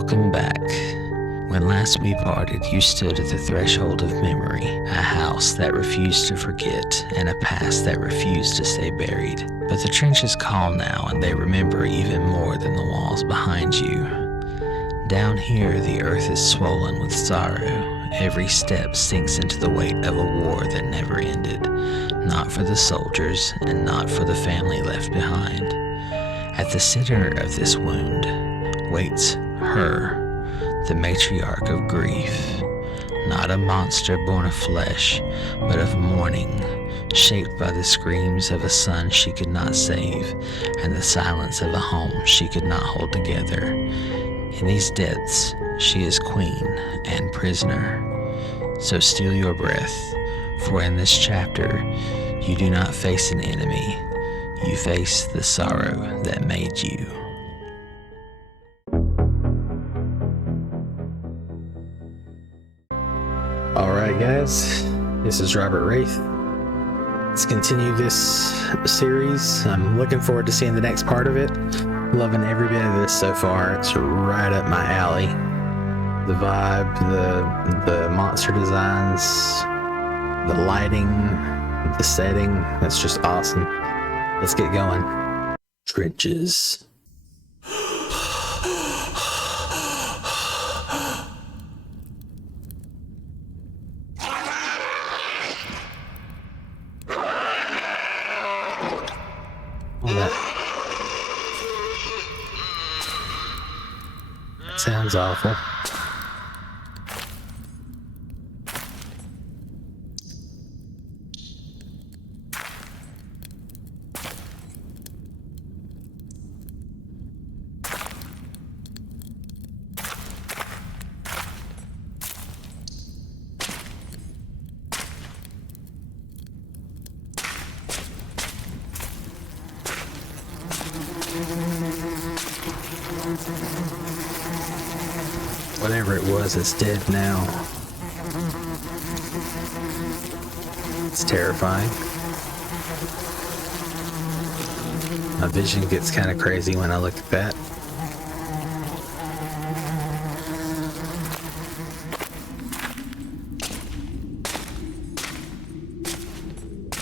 Welcome back. When last we parted, you stood at the threshold of memory, a house that refused to forget, and a past that refused to stay buried. But the trench is calm now, and they remember even more than the walls behind you. Down here, the earth is swollen with sorrow. Every step sinks into the weight of a war that never ended, not for the soldiers, and not for the family left behind. At the center of this wound waits her, the matriarch of grief, not a monster born of flesh, but of mourning, shaped by the screams of a son she could not save, and the silence of a home she could not hold together. In these depths, she is queen and prisoner. So steal your breath, for in this chapter, you do not face an enemy, you face the sorrow that made you. Alright guys, this is Robert Wraith. Let's continue this series. I'm looking forward to seeing the next part of it. Loving every bit of this so far. It's right up my alley. The vibe, the monster designs, the lighting, the setting, that's just awesome. Let's get going. Trenches. That sounds awful. Whatever it was, it's dead now. It's terrifying. My vision gets kind of crazy when I look at that.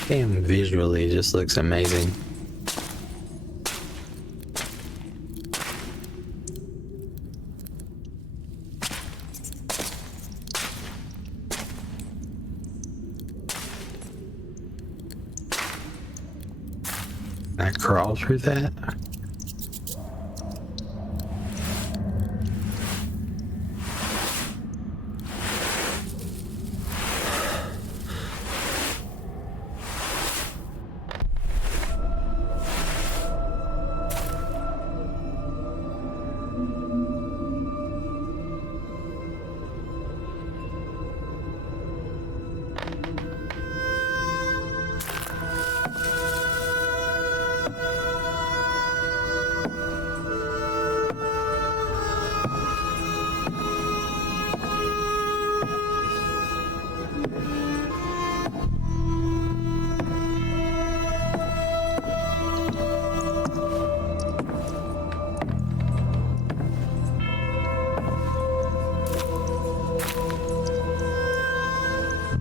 Damn, visually it just looks amazing. Can I crawl through that?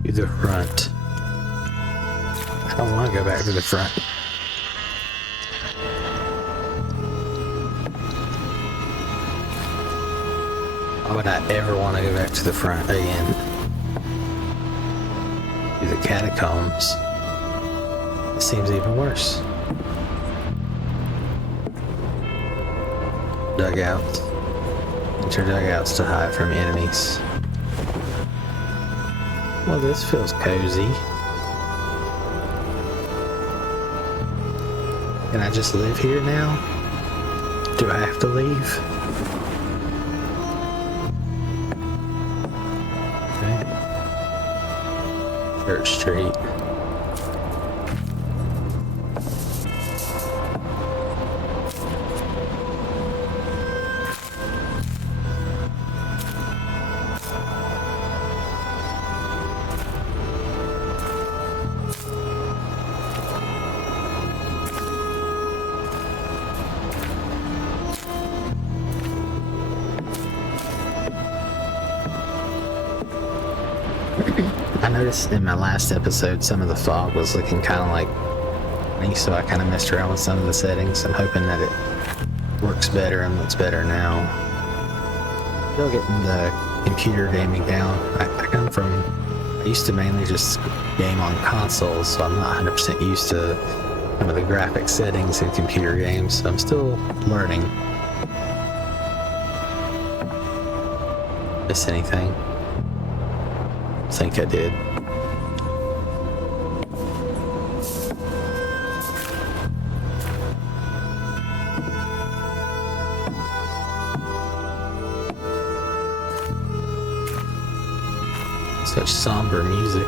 To the front. I don't want to go back to the front. Why would I ever want to go back to the front again? To the catacombs. It seems even worse. Dugouts. Enter dugouts to hide from enemies. Well, this feels cozy. Can I just live here now? Do I have to leave? Okay. Church Street. I noticed in my last episode some of the fog was looking kind of like me, so I kind of messed around with some of the settings. I'm hoping that it works better and looks better now. Still getting the computer gaming down. I used to mainly just game on consoles, so I'm not 100% used to some of the graphic settings in computer games, so I'm still learning. Miss anything? I think I did. Such somber music.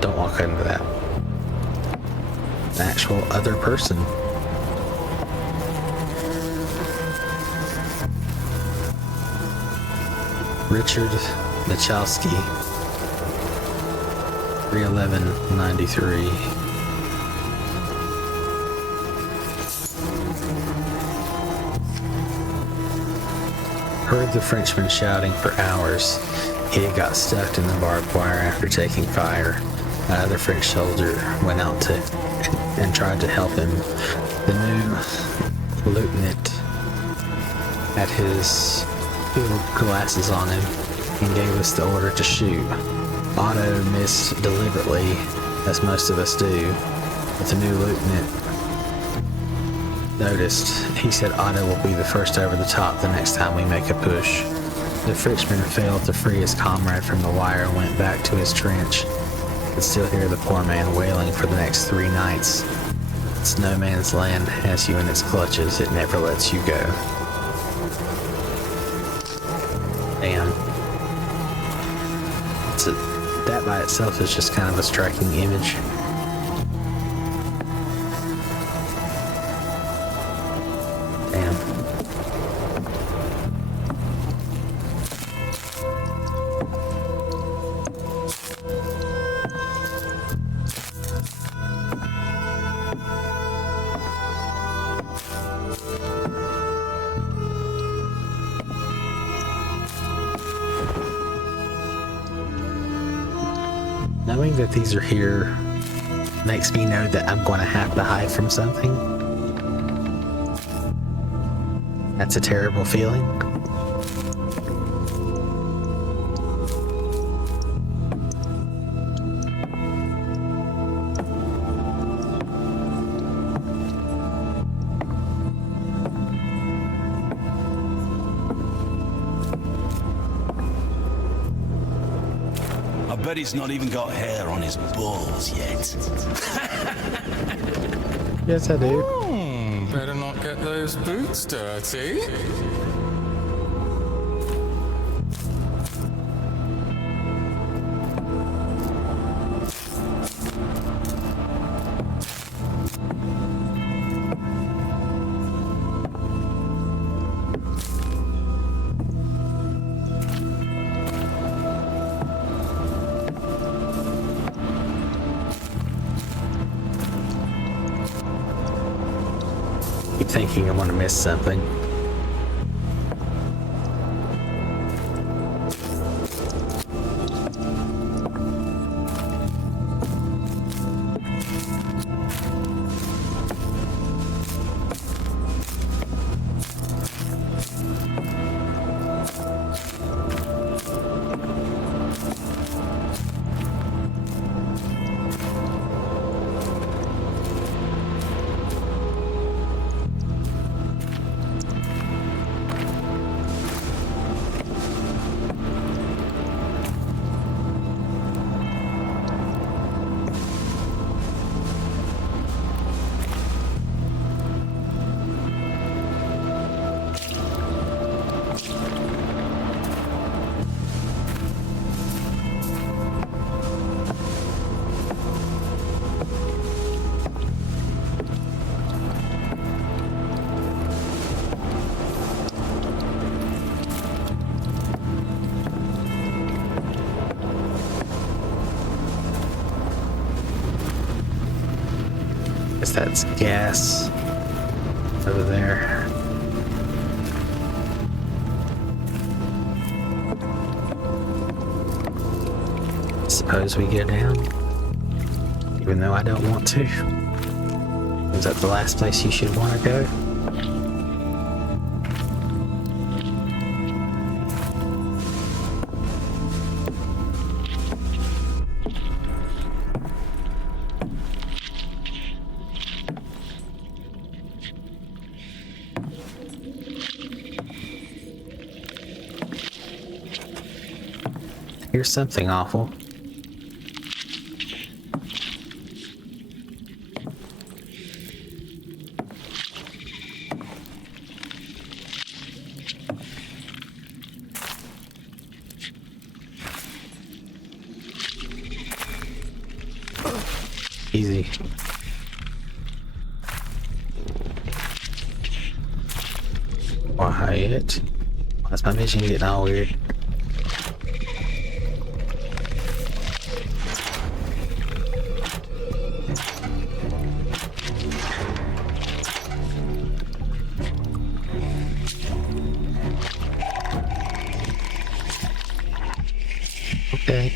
Don't walk into that. An actual other person. Richard Michalski, 31193. Heard the Frenchman shouting for hours. He had got stuck in the barbed wire after taking fire. Another French soldier went out and tried to help him. The new lieutenant had his field glasses on him and gave us the order to shoot. Otto missed deliberately, as most of us do, but the new lieutenant noticed. He said Otto will be the first over the top the next time we make a push. The Frenchman failed to free his comrade from the wire and went back to his trench. I could still hear the poor man wailing for the next 3 nights. It's no man's land has you in its clutches. It never lets you go. Damn. That by itself is just kind of a striking image. Damn. Knowing that these are here makes me know that I'm going to have to hide from something. That's a terrible feeling. I bet he's not even got hair on his balls yet. Yes, I do. Better not get those boots dirty. Keep thinking I'm going to miss something. Guess that's gas. Over there. Suppose we go down, even though I don't want to. Is that the last place you should want to go? Here's something awful. Easy. Quiet. Why's my vision getting all weird? Okay.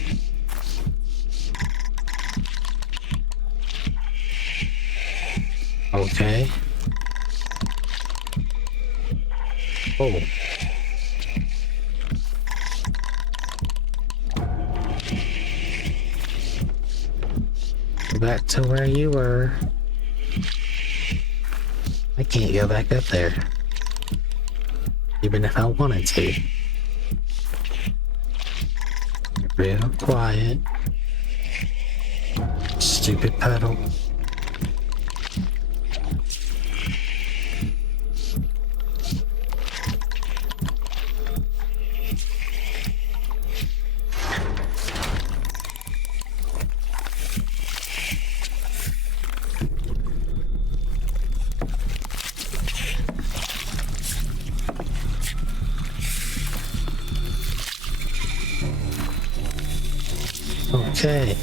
Okay. Oh. Go back to where you were. I can't go back up there. Even if I wanted to. Real quiet. Stupid puddle. Okay.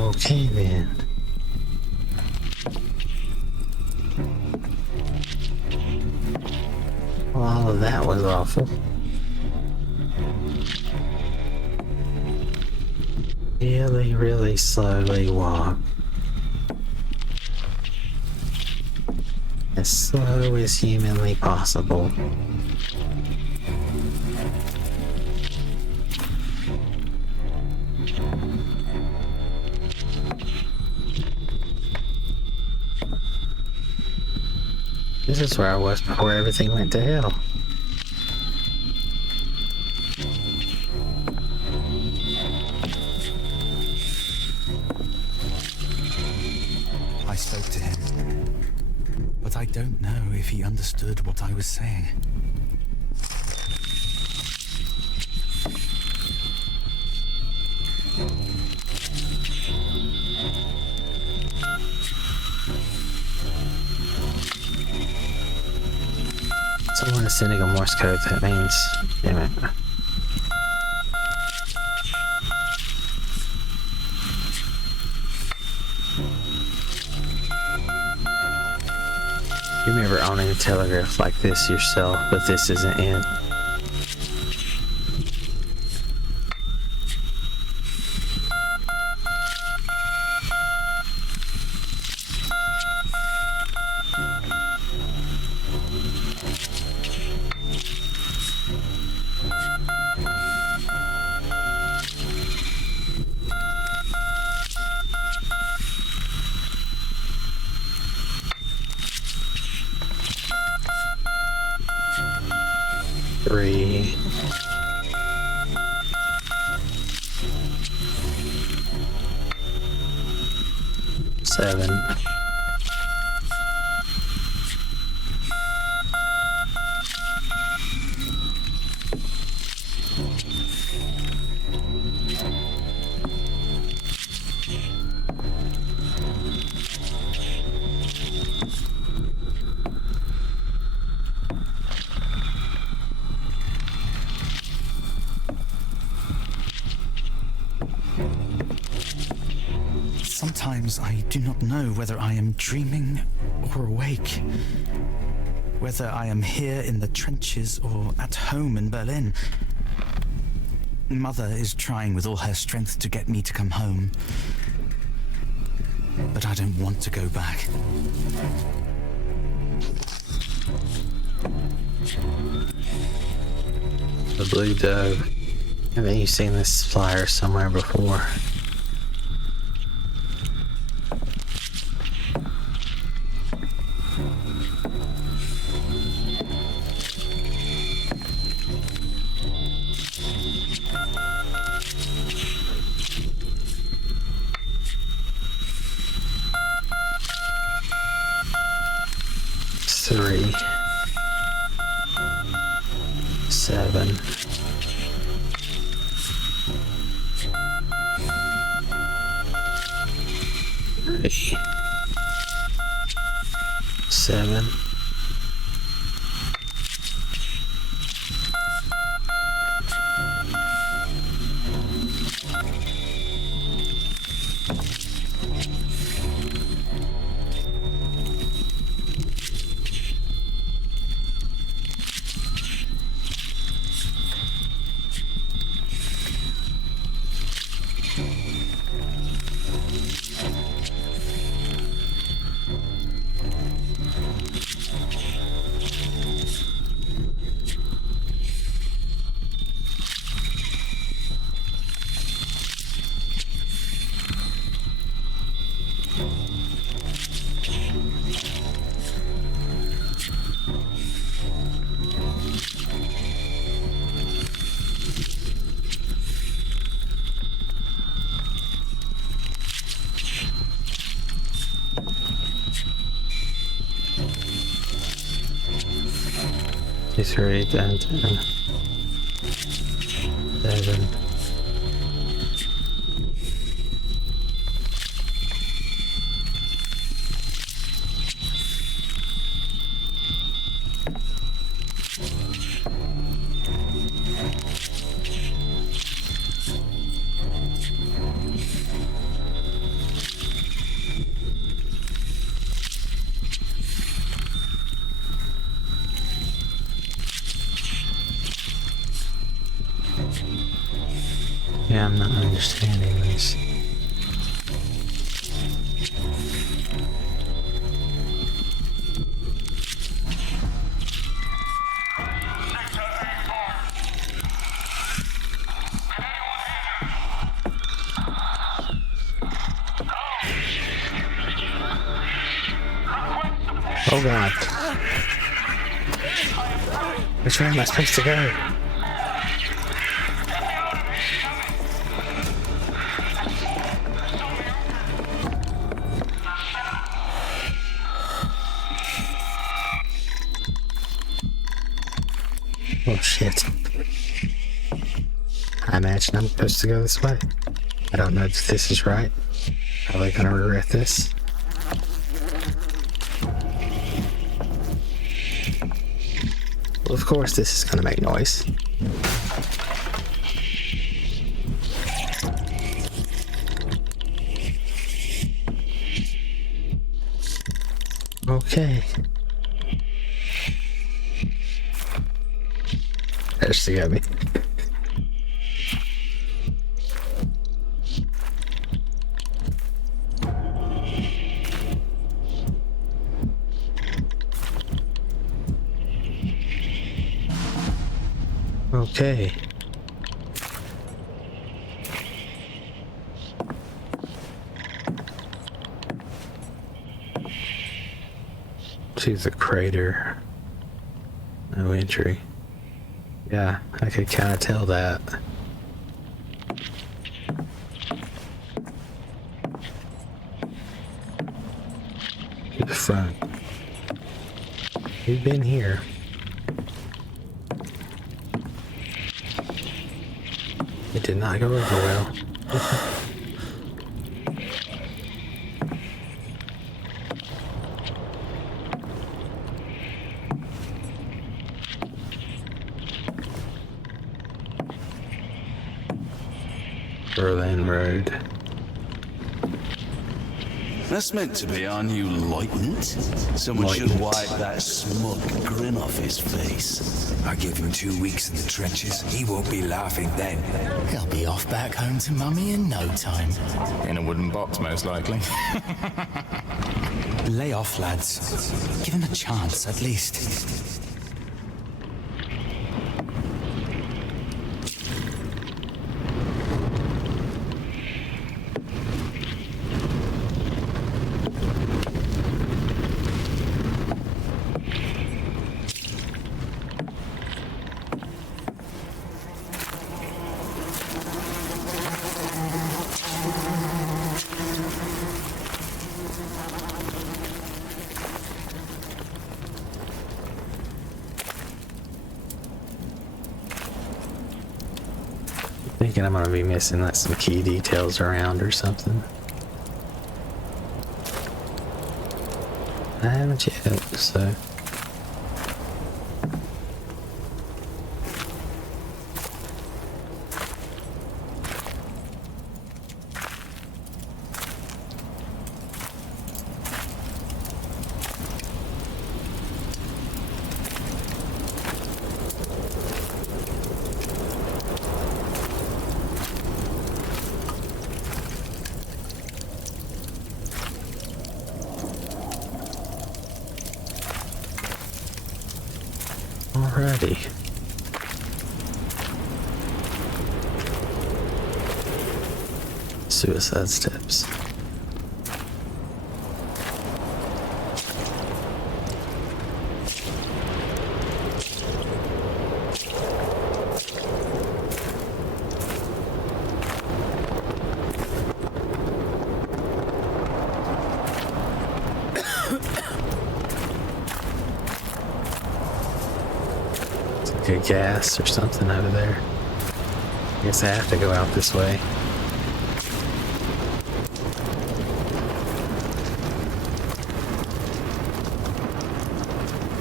Okay then. Well, all of that was awful. Really, really slowly walk. As slow as humanly possible. This is where I was before everything went to hell. I spoke to him, but I don't know if he understood what I was saying. Someone is sending a Morse code, that means... Damn it. You remember owning a telegraph like this yourself, but this isn't it. Three. Seven. Sometimes I do not know whether I am dreaming or awake. Whether I am here in the trenches or at home in Berlin. Mother is trying with all her strength to get me to come home. But I don't want to go back. The Blue Dove. Haven't you seen this flyer somewhere before? Three, 7, 3, 7, 3, 10, 7. Yeah, I'm not understanding this. Oh God. Which way am I supposed to go? Oh shit. I imagine I'm supposed to go this way. I don't know if this is right. Probably gonna regret this. Well, of course this is gonna make noise. Okay. That just got me. Okay. To the crater. No entry. Yeah, I could kind of tell that. To the front. We've been here. It did not go over well. Berlin Road. That's meant to be our new lieutenant. Someone should wipe that smug grin off his face. I give him 2 weeks in the trenches. He won't be laughing then. He'll be off back home to Mummy in no time. In a wooden box, most likely. Lay off, lads. Give him a chance, at least. Thinking I'm gonna be missing like some key details around or something. I haven't yet, so. Alrighty. Suicide steps. Good gas or something over there. I guess I have to go out this way.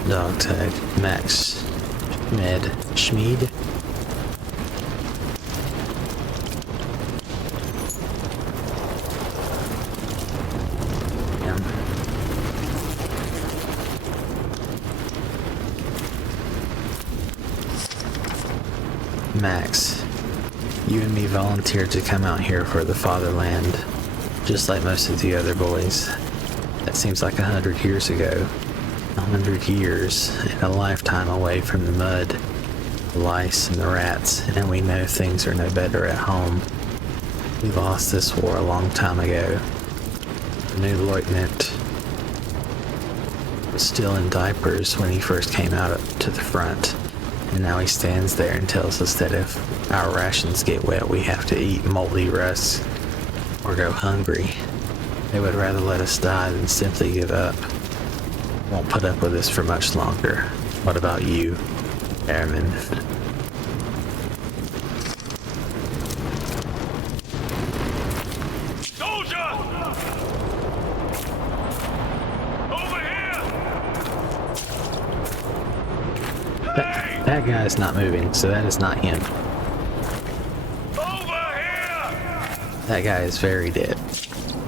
Dog tag. Max. Schmied. Max, you and me volunteered to come out here for the fatherland, just like most of the other boys. That seems like 100 years ago. 100 years and a lifetime away from the mud, the lice and the rats, and we know things are no better at home. We lost this war a long time ago. The new lieutenant was still in diapers when he first came out to the front. And now he stands there and tells us that if our rations get wet, we have to eat moldy rusks or go hungry. They would rather let us die than simply give up. Won't put up with this for much longer. What about you, Airman? Soldier! Over here! That guy's not moving, so that is not him. Over here! That guy is very dead.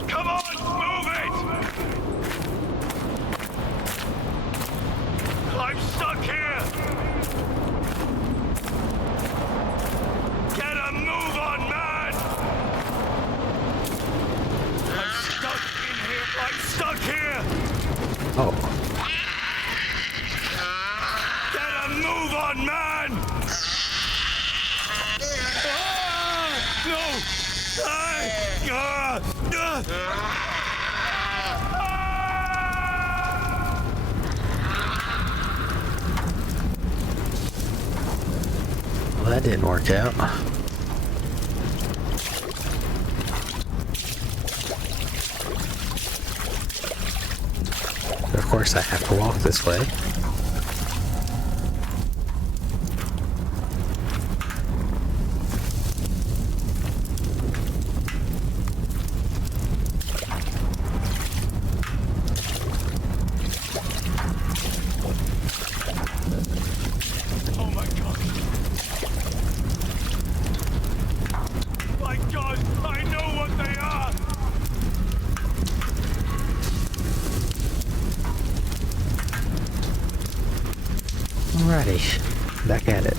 Come on, move it! I'm stuck here! Get a move on, man! I'm stuck in here! I'm stuck here! Oh, Move on, man! No! well, that didn't work out. Of course, I have to walk this way. Alrighty, back at it.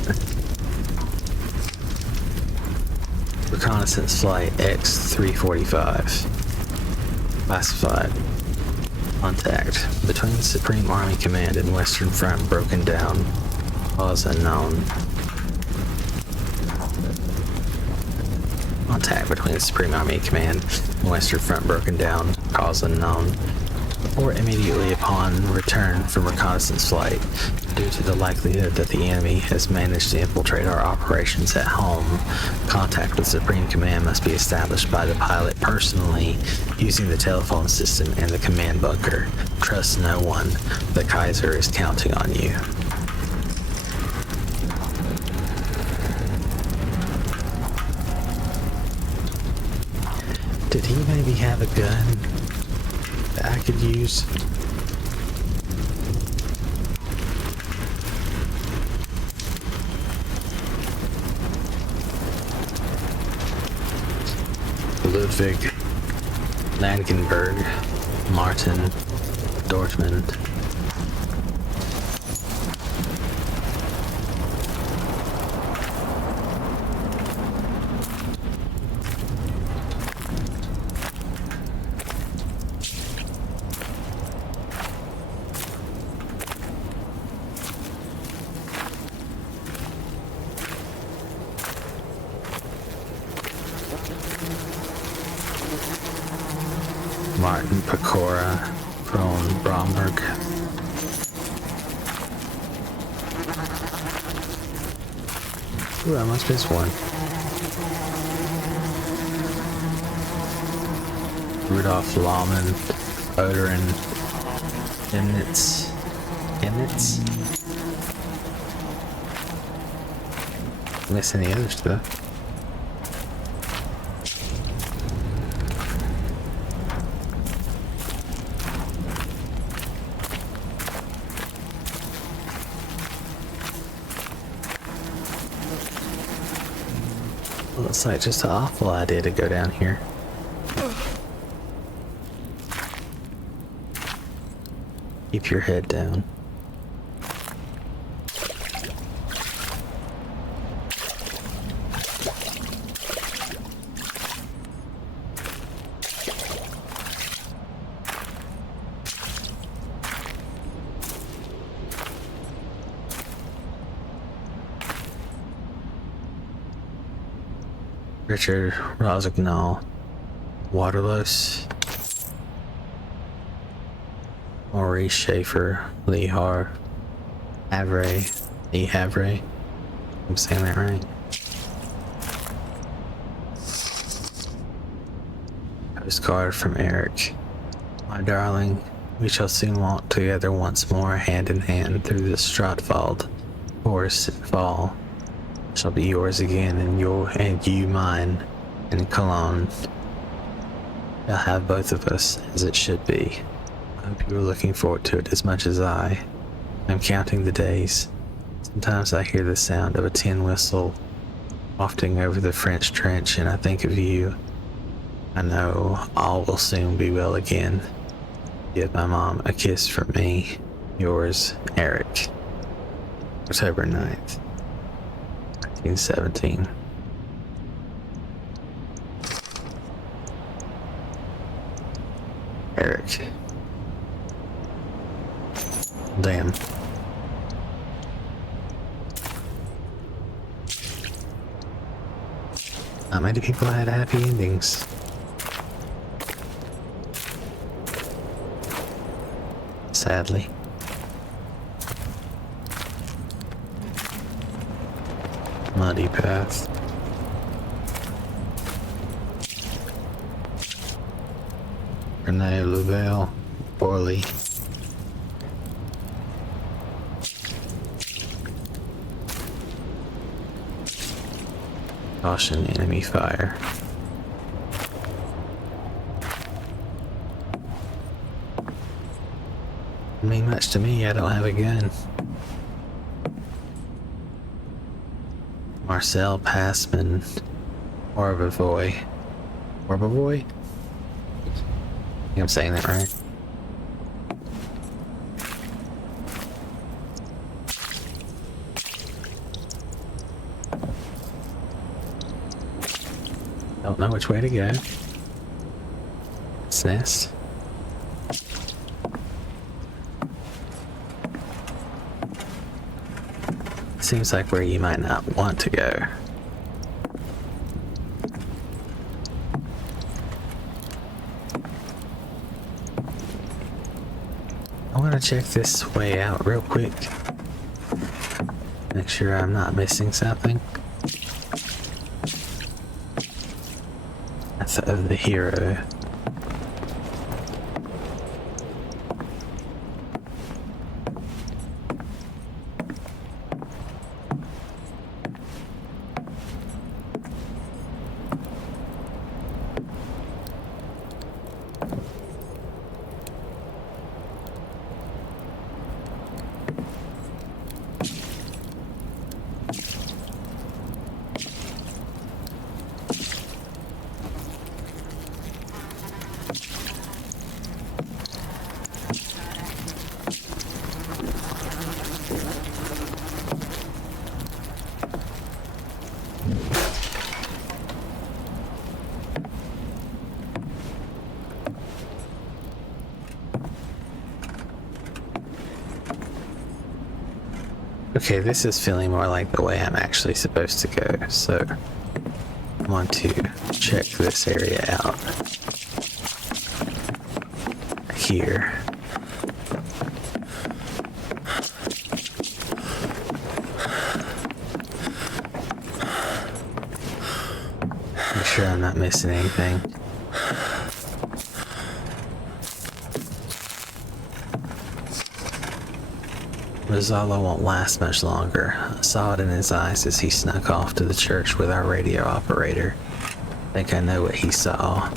Reconnaissance Flight X-345. Classified. Contact. Between the Supreme Army Command and Western Front broken down. Cause unknown. Contact between the Supreme Army Command and Western Front broken down. Cause unknown. Report immediately upon return from reconnaissance flight. Due to the likelihood that the enemy has managed to infiltrate our operations at home, contact with Supreme Command must be established by the pilot personally using the telephone system and the command bunker. Trust no one. The Kaiser is counting on you. Did he maybe have a gun that I could use? Ludwig, Langenberg, Martin, Dortmund. Martin, Pecora, Prone, Bromberg. Ooh, I must miss one. Rudolph Lahmann, Oderin, Emnitz. Miss any other stuff? Looks like just an awful idea to go down here. Keep your head down. Richard Rosignol, Waterless, Maurice Schaefer, Lee Lee Havre, I'm saying that right. Postcard from Eric. My darling, we shall soon walk together once more, hand in hand, through the Stratwald forest and fall. Shall be yours again, and you mine, in Cologne. Shall have both of us, as it should be. I hope you are looking forward to it as much as I. I'm counting the days. Sometimes I hear the sound of a tin whistle wafting over the French trench, and I think of you. I know all will soon be well again. Give my mom a kiss from me. Yours, Eric. October 9th. 1917. Eric. Damn. Not many people had happy endings. Sadly. Muddy path. Renee Louvel, Borley. Caution, enemy fire. Don't mean much to me, I don't have a gun. Marcel Passman, Orbavoy. Orbavoy? I think I'm saying that right. Don't know which way to go. This nest. Seems like where you might not want to go. I want to check this way out real quick. Make sure I'm not missing something. That's of the hero. Okay, this is feeling more like the way I'm actually supposed to go, so I want to check this area out. Here. Make sure I'm not missing anything. Rosala won't last much longer. I saw it in his eyes as he snuck off to the church with our radio operator. I think I know what he saw.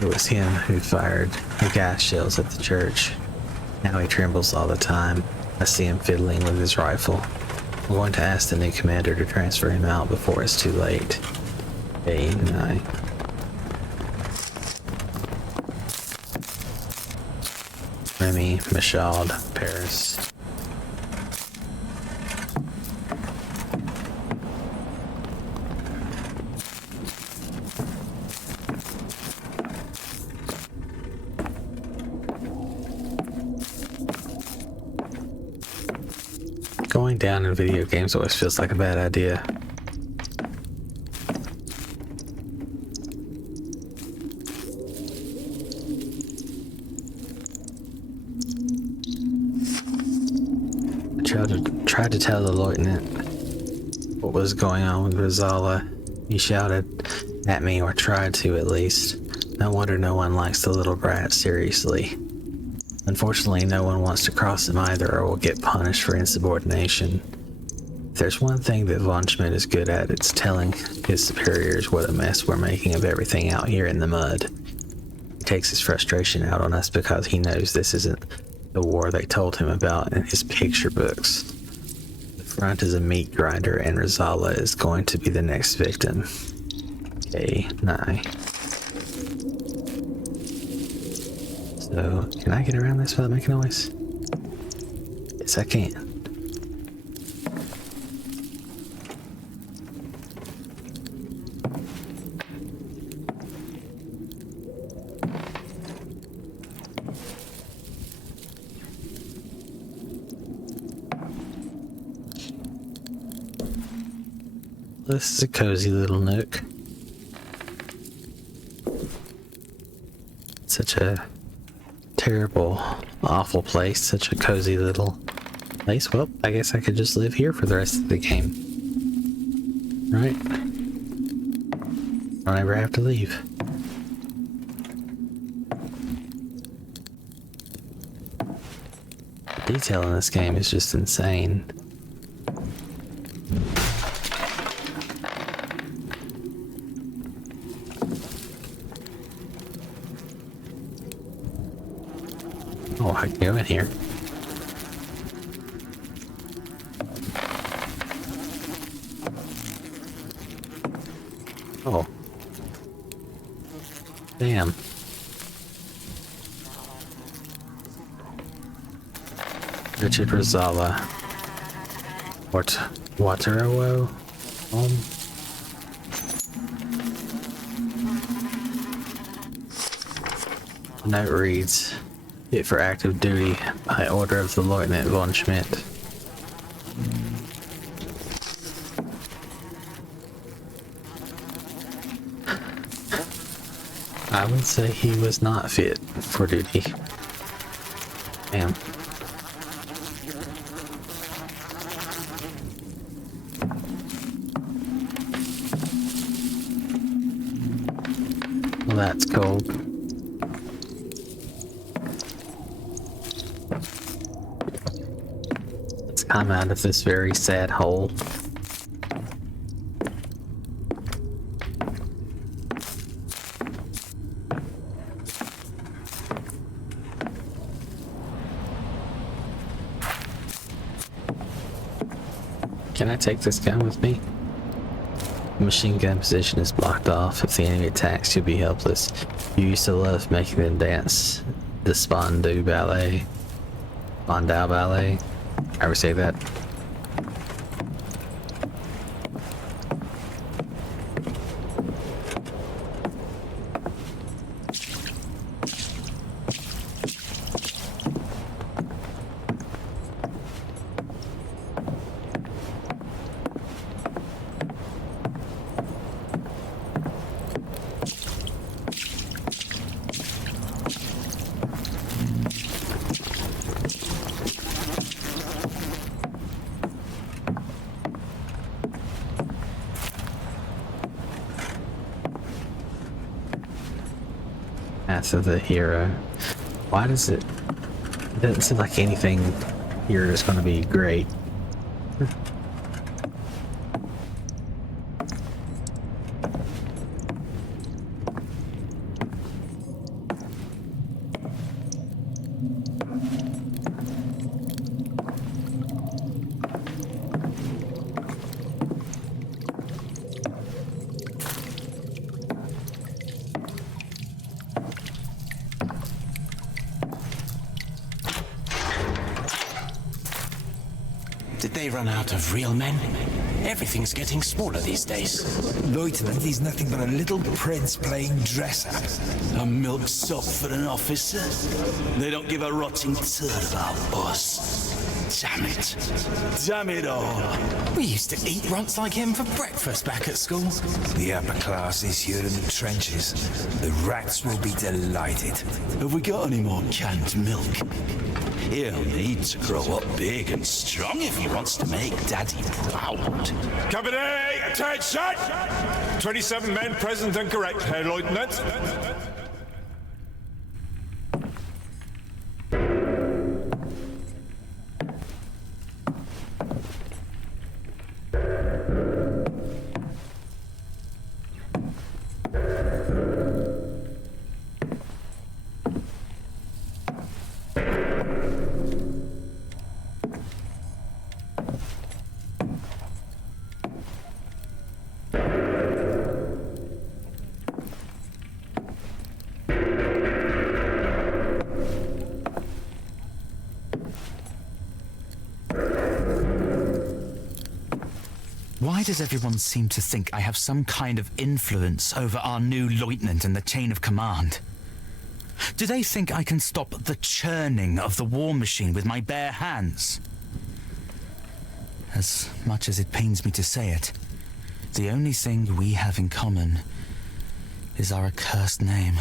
It was him who fired the gas shells at the church. Now he trembles all the time. I see him fiddling with his rifle. I'm going to ask the new commander to transfer him out before it's too late. Hey, no. Remy, Michaud, Paris. Going down in video games always feels like a bad idea. I tried to tell the lieutenant what was going on with Rosala. He shouted at me, or tried to at least. No wonder no one likes the little brat, seriously. Unfortunately, no one wants to cross him either, or will get punished for insubordination. If there's one thing that von Schmidt is good at, it's telling his superiors what a mess we're making of everything out here in the mud. He takes his frustration out on us because he knows this isn't the war they told him about in his picture books. The front is a meat grinder, and Rosala is going to be the next victim. Okay, nah. So, can I get around this without making noise? Yes, I can. This is a cozy little nook. Such a terrible, awful place. Such a cozy little place. Well, I guess I could just live here for the rest of the game. Right? Don't ever have to leave. The detail in this game is just insane. Oh, I can go in here. Oh. Damn. Richard Rosala. Waterowo? The note reads, fit for active duty by order of the Lieutenant von Schmidt. I would say he was not fit for duty. Damn. Well, that's cold. Let's climb out of this very sad hole. Can I take this gun with me? The machine gun position is blocked off. If the enemy attacks, you'll be helpless. You used to love making them dance. The Spandau Ballet. Spandau Ballet. I would say that. Path of the hero. Why does it doesn't seem like anything here is going to be great. Did they run out of real men? Everything's getting smaller these days. Lieutenant, he's nothing but a little prince playing dress-up. A milksop for an officer? They don't give a rotting turd about us. Damn it. Damn it all. We used to eat runts like him for breakfast back at school. The upper classes here in the trenches. The rats will be delighted. Have we got any more canned milk? He'll need to grow up big and strong if he wants to make Daddy proud. Company, attention! 27 men present and correct, Herr Lieutenant. Why does everyone seem to think I have some kind of influence over our new lieutenant in the chain of command? Do they think I can stop the churning of the war machine with my bare hands? As much as it pains me to say it, the only thing we have in common is our accursed name.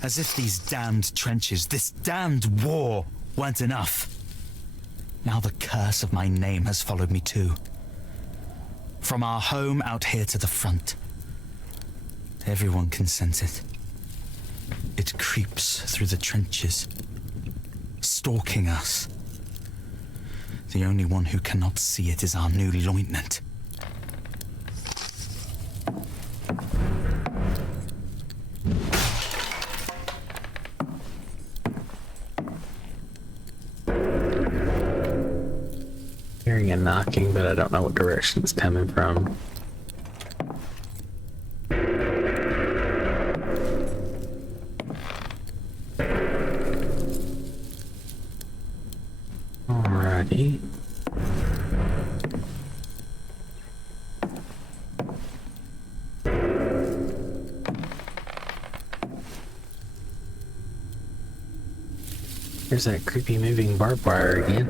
As if these damned trenches, this damned war, weren't enough. Now the curse of my name has followed me too. From our home out here to the front. Everyone can sense it. It creeps through the trenches, stalking us. The only one who cannot see it is our new lieutenant. hearing a knocking, but I don't know what direction it's coming from. Alrighty. There's that creepy moving barbed wire again.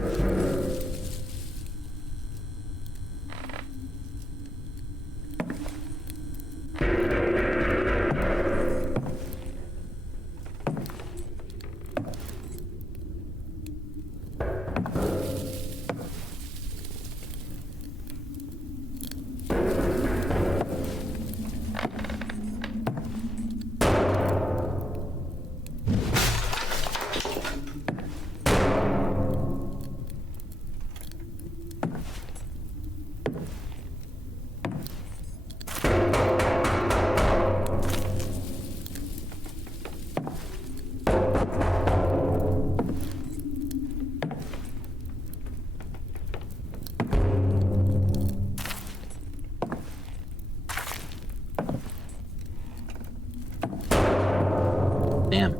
Damn.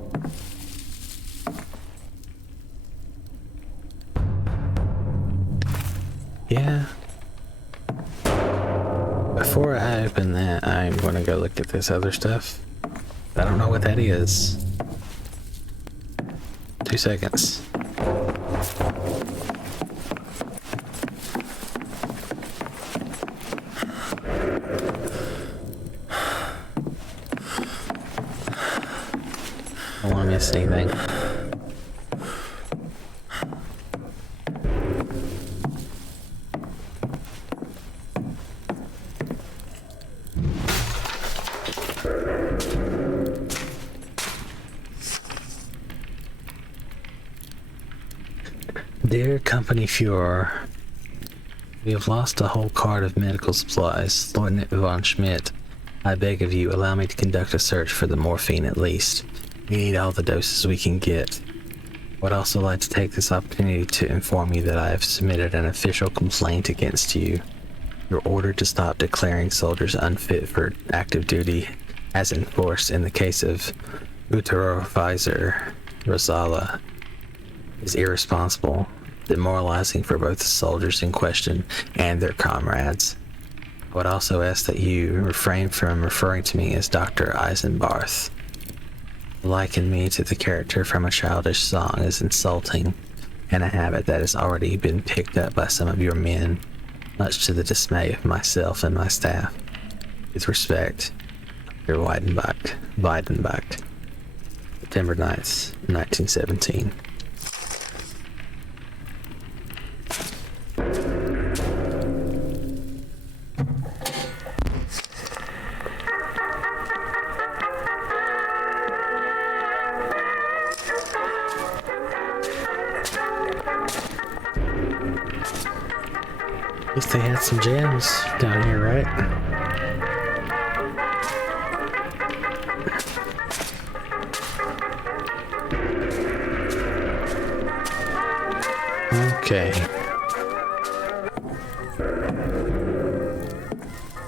Yeah. Before I open that, I'm gonna go look at this other stuff. I don't know what that is. 2 seconds. I don't want to miss anything. Dear Company Fuhrer, we have lost a whole cart of medical supplies. Lieutenant von Schmidt, I beg of you, allow me to conduct a search for the morphine at least. We need all the doses we can get. I would also like to take this opportunity to inform you that I have submitted an official complaint against you. Your order to stop declaring soldiers unfit for active duty, as enforced in the case of Unteroffizier Rosala, is irresponsible, demoralizing for both the soldiers in question and their comrades. I would also ask that you refrain from referring to me as Dr. Eisenbarth. Liken me to the character from a childish song is insulting, and a habit that has already been picked up by some of your men, much to the dismay of myself and my staff. With respect, Dr. Weidenbach, September 9th, 1917. At least they had some gems down here, right? Okay.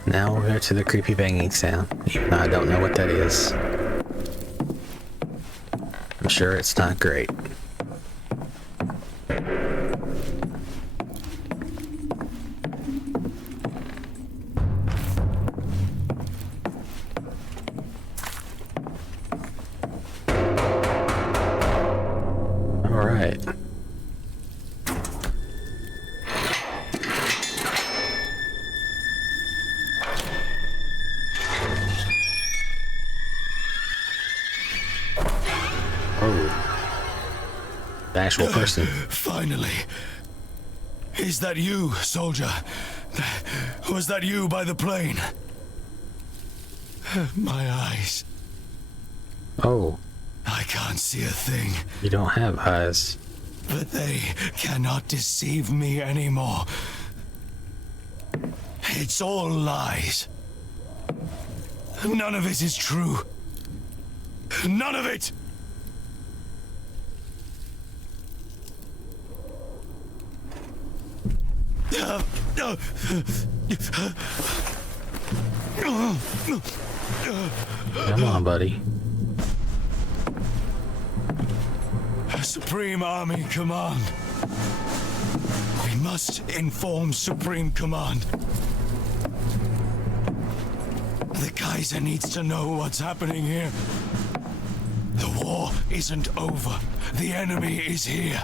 Now we'll go to the creepy banging sound. Even though I don't know what that is. I'm sure it's not great. Alright. The actual person. Finally. Is that you, soldier? Was that you by the plane? My eyes. Oh. I can't see a thing. You don't have eyes. But they cannot deceive me anymore. It's all lies. None of it is true. None of it! Come on, buddy. Supreme Army Command. We must inform Supreme Command. The Kaiser needs to know what's happening here. The war isn't over. The enemy is here.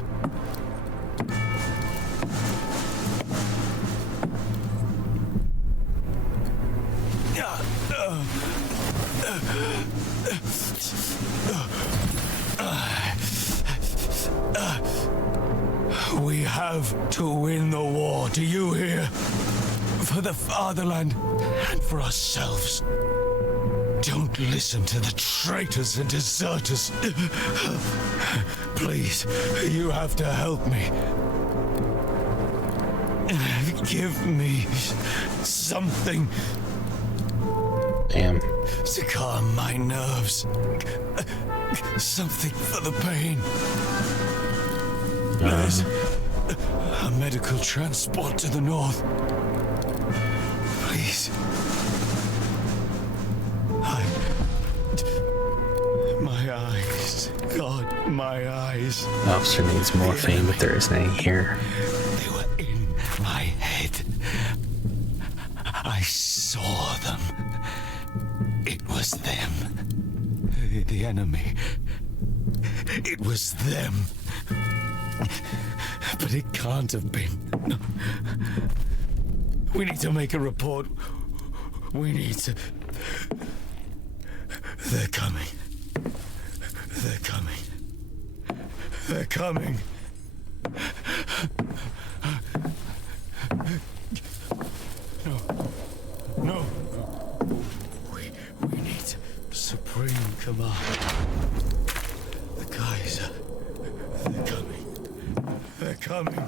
We have to win the war, do you hear? For the fatherland and for ourselves. Don't listen to the traitors and deserters. Please, you have to help me. Give me something. Damn. To calm my nerves. Something for the pain. There's a medical transport to the north. Please. My eyes. God, my eyes. The officer needs morphine, but there isn't any here. They were in my head. I saw them. It was them. The enemy. It was them. But it can't have been. No. We need to make a report. We need to... They're coming. They're coming. They're coming. No. No. We need Supreme Command. The Kaiser. They're coming. They're coming.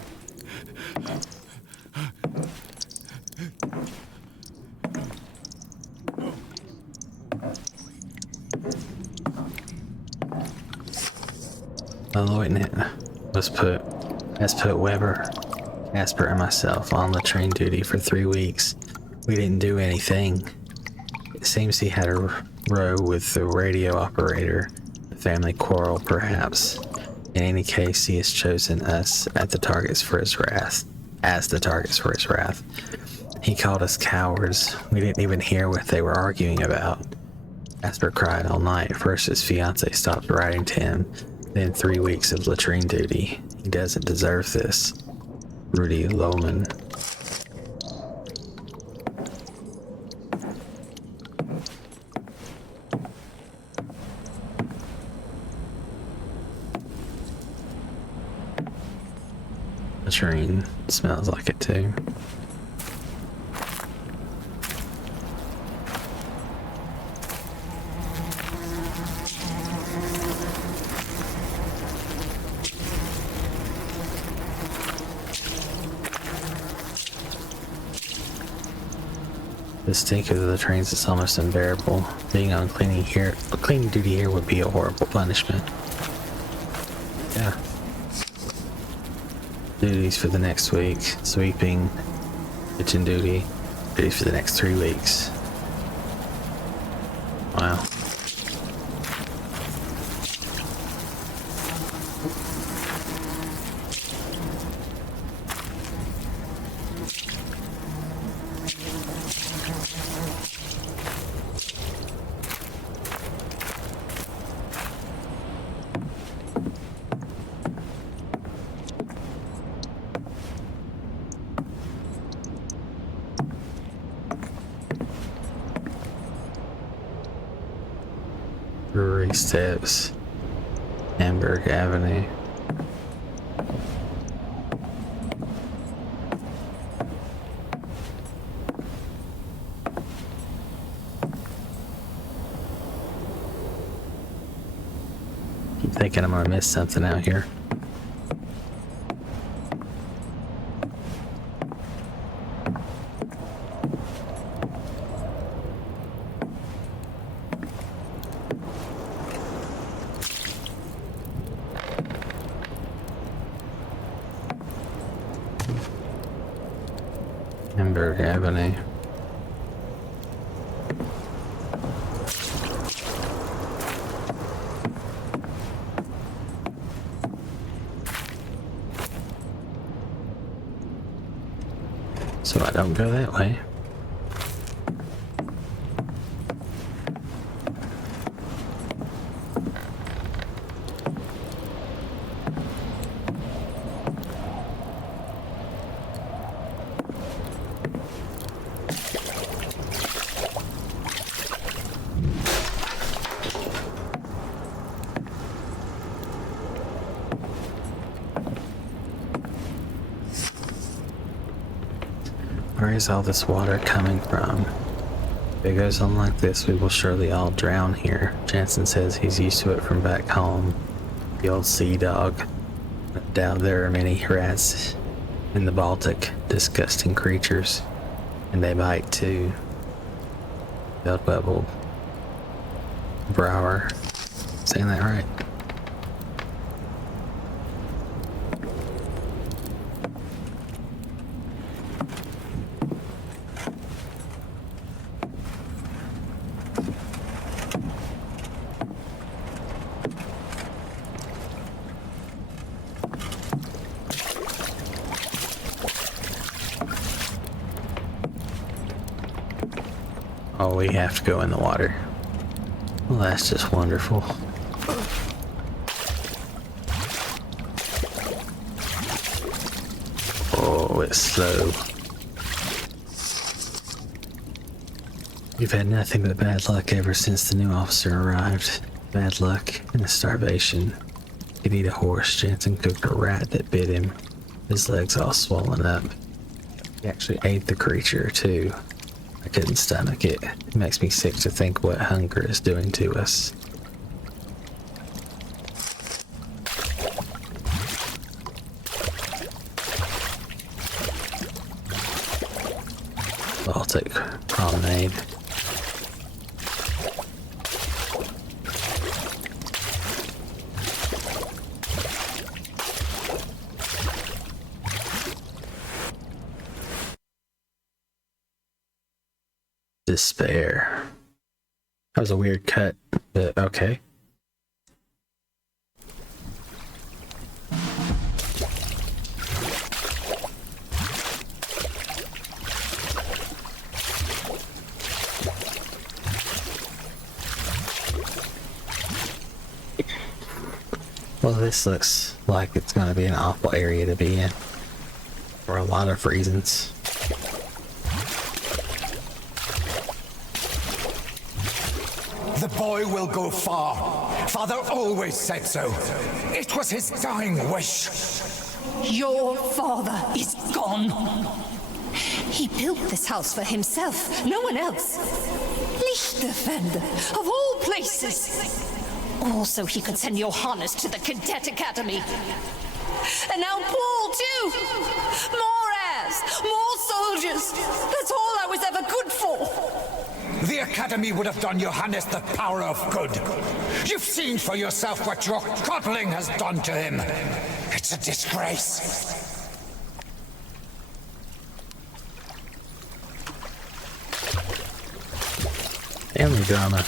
The lieutenant has put Weber, Casper, and myself on latrine duty for 3 weeks. We didn't do anything. It seems he had a row with the radio operator, a family quarrel perhaps. In any case, he has chosen us as the targets for his wrath. He called us cowards. We didn't even hear what they were arguing about. Casper cried all night. First his fiancée stopped writing to him, then 3 weeks of latrine duty. He doesn't deserve this. Rudy Lohman. Latrine smells like it too. The stink of the trains is almost unbearable. Being on cleaning duty here would be a horrible punishment. Yeah. Duties for the next week. Sweeping, kitchen duty. Duties for the next 3 weeks. Wow. Brewery Steps, Hamburg Avenue. Keep thinking I'm gonna miss something out here. Hamburg Avenue. So I don't go that way. Where is all this water coming from? If it goes on like this, we will surely all drown here. Jansen says he's used to it from back home. The old sea dog. I doubt there are many rats in the Baltic. Disgusting creatures. And they bite too. Belt bubble. Brower. Saying that right? Oh, we have to go in the water. Well, that's just wonderful. Oh, it's slow. We've had nothing but bad luck ever since the new officer arrived. Bad luck and starvation. He could eat a horse. Jansen cooked a rat that bit him. His legs all swollen up. He actually ate the creature, too. I couldn't stomach it. It makes me sick to think what hunger is doing to us. Baltic promenade. Despair. That was a weird cut, but okay. Well, this looks like it's going to be an awful area to be in for a lot of reasons. The boy will go far. Father always said so. It was his dying wish. Your father is gone. He built this house for himself, no one else. Lichterfender, of all places. Also, he could send Johannes to the Cadet Academy. And now Paul, too. More heirs, more soldiers. That's all I was ever good for. The Academy would have done Johannes the power of good. You've seen for yourself what your coddling has done to him. It's a disgrace. Family drama.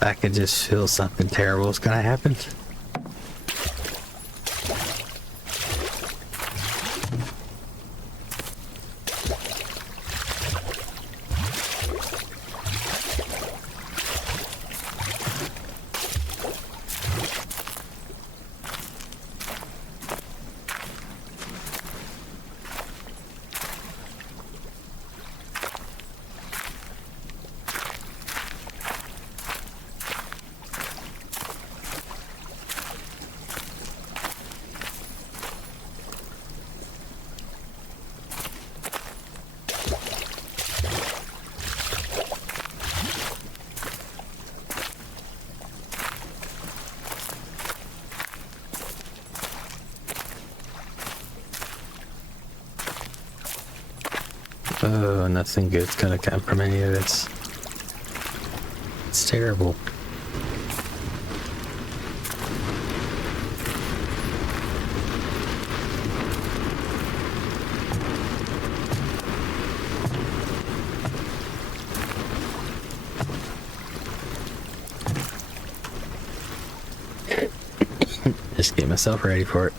I could just feel something terrible is gonna happen. Oh, nothing good's gonna come from any of this. It's terrible. Just get myself ready for it.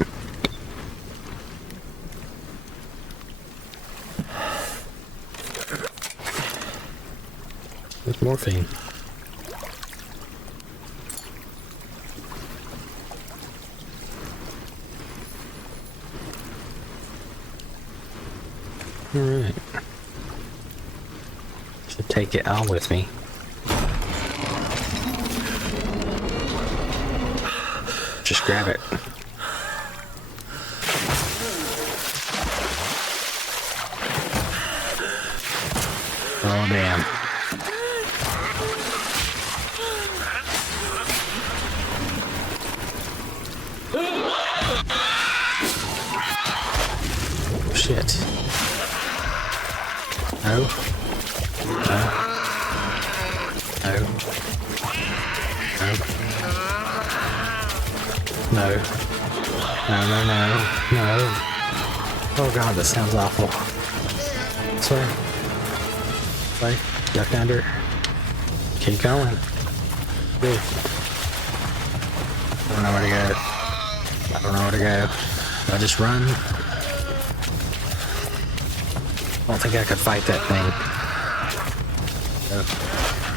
With morphine. Alright. Should take it all with me. Just grab it. Oh, damn. Shit. No. No. No. No. No. No, no, no. No. Oh god, that sounds awful. Sorry. Sorry. Duck under. Keep going. Good. I don't know where to go. I don't know where to go. Do I just run? I don't think I could fight that thing.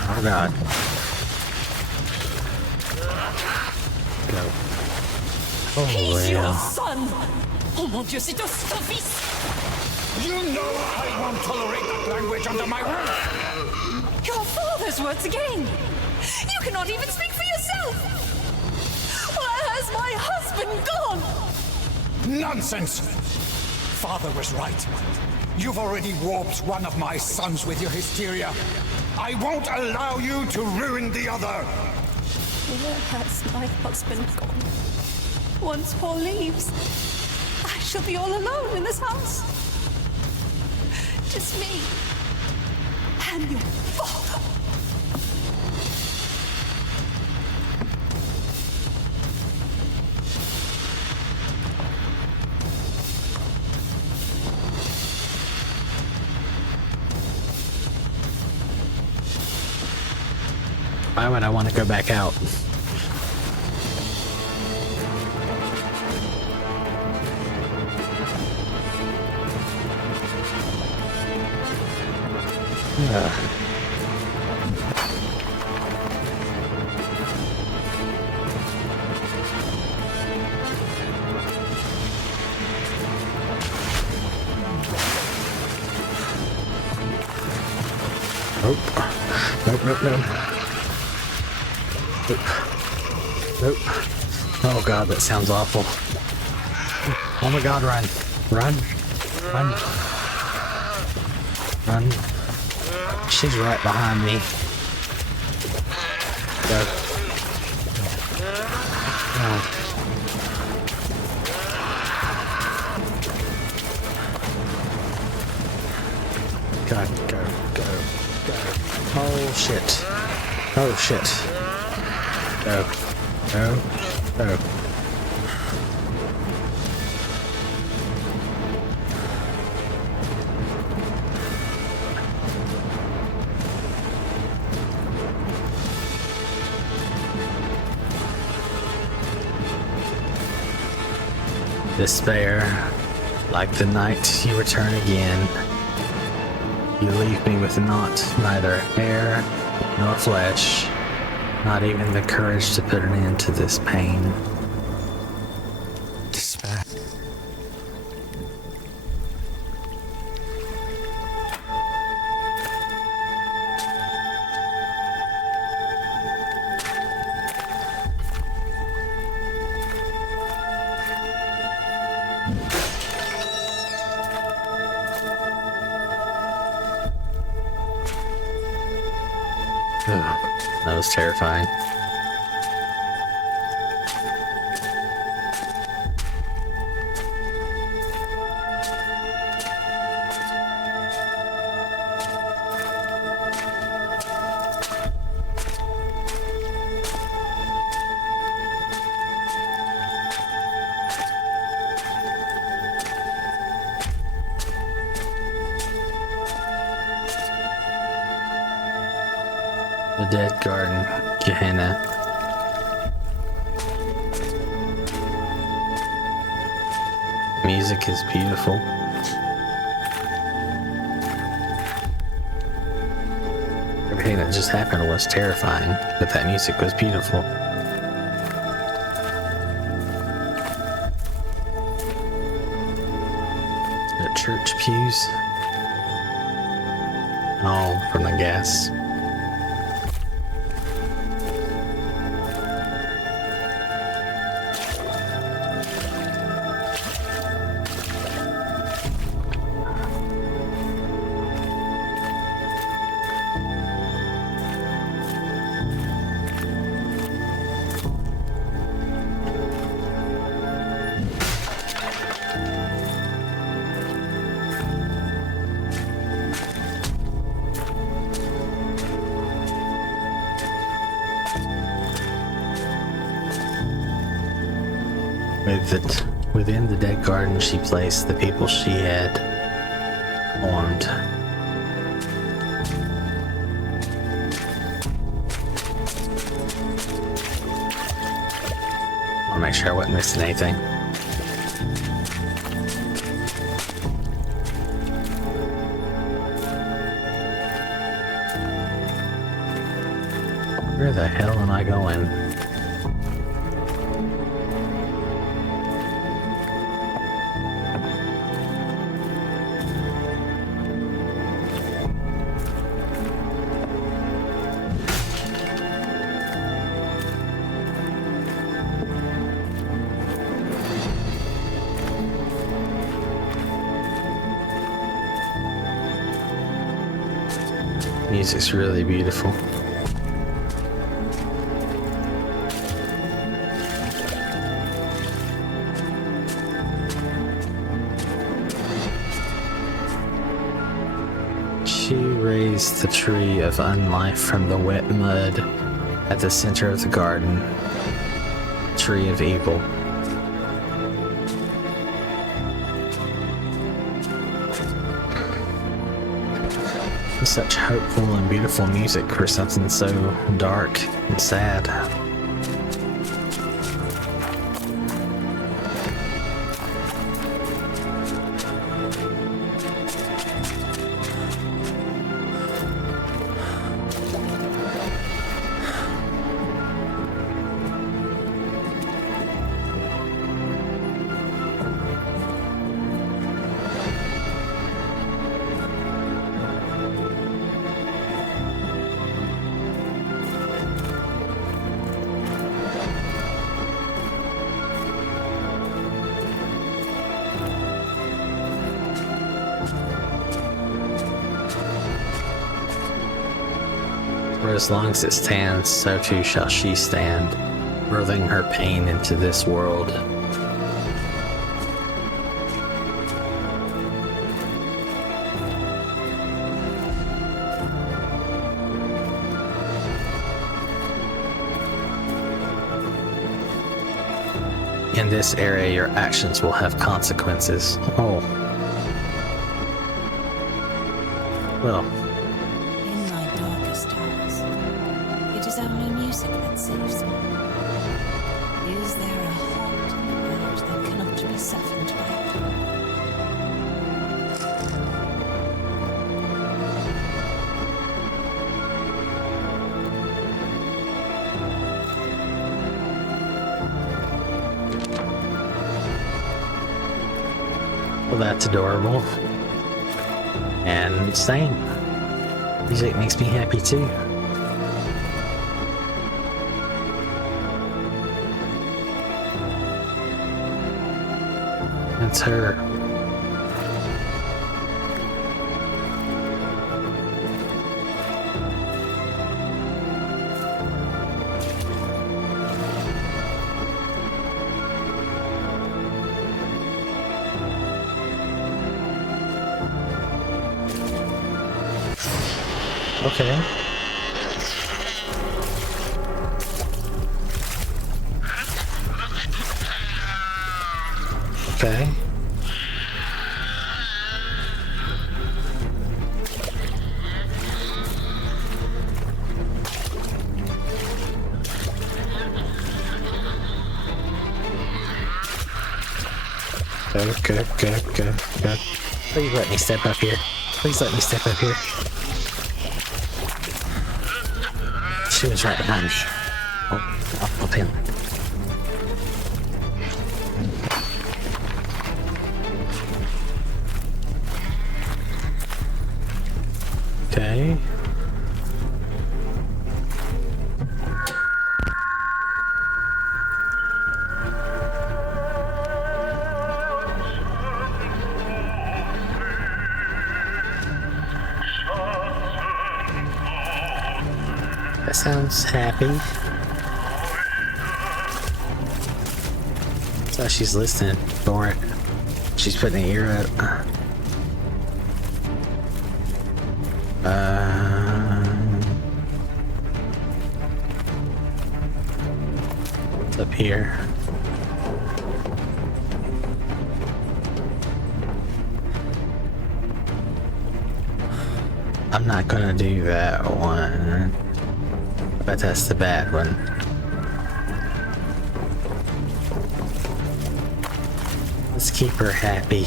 Oh god. Go. Oh, He's yeah. your son! Oh mon Dieu, c'est ton fils! You know I won't tolerate that language under my roof! Your father's words again! You cannot even speak for yourself! Where has my husband gone? Nonsense! Father was right. You've already warped one of my sons with your hysteria. I won't allow you to ruin the other! Where has my husband gone? Once Paul leaves, I shall be all alone in this house. Just me and your father. Why would I want to go back out? Nope. Nope, nope, nope. Nope. Nope. Oh god, that sounds awful. Oh my god, run. Run. Run. Run. She's right behind me. Go. Oh. God, go, go, go. Oh shit. Oh shit. Go. Go. Go. Despair, like the night you return again. You leave me with naught, neither hair nor flesh, not even the courage to put an end to this pain. Despair. That was terrifying. The Dead Garden, Gehenna. Music is beautiful. Everything that just happened was terrifying, but that music was beautiful. The church pews. All from the gas. Within the dead garden, she placed the people she had formed. I want to make sure I wasn't missing anything. Where the hell am I going? Music's really beautiful. She raised the tree of unlife from the wet mud at the center of the garden, tree of evil. Such hopeful and beautiful music for something so dark and sad. For as long as it stands, so too shall she stand, birthing her pain into this world. In this area, your actions will have consequences. Oh. Well. In my darkest hours, it is only music that saves me. Is there a heart in the world that cannot be softened by it? Well, that's adorable. And same. Music makes me happy too. That's her. Okay. Okay. Go. Please let me step up here. Please let me step up here. She was right behind me. I'll pin. Okay. That sounds happy. So she's listening for it. She's putting the ear up. It's up here. I'm not gonna do that one. But that's the bad one. Let's keep her happy.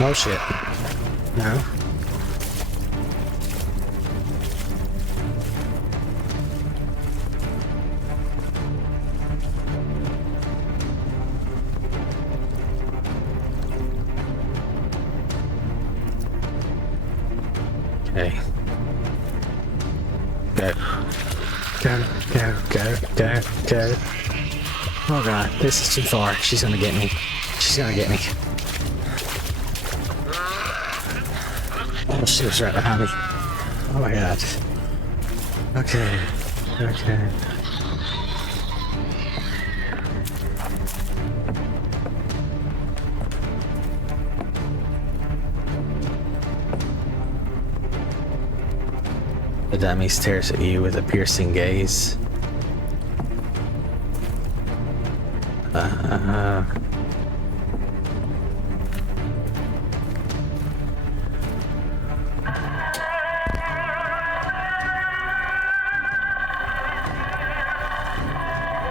Oh shit. No. Okay. Go. Oh god, this is too far. She's gonna get me. Oh, she was right behind me. Oh my god. Okay. The dummy stares at you with a piercing gaze.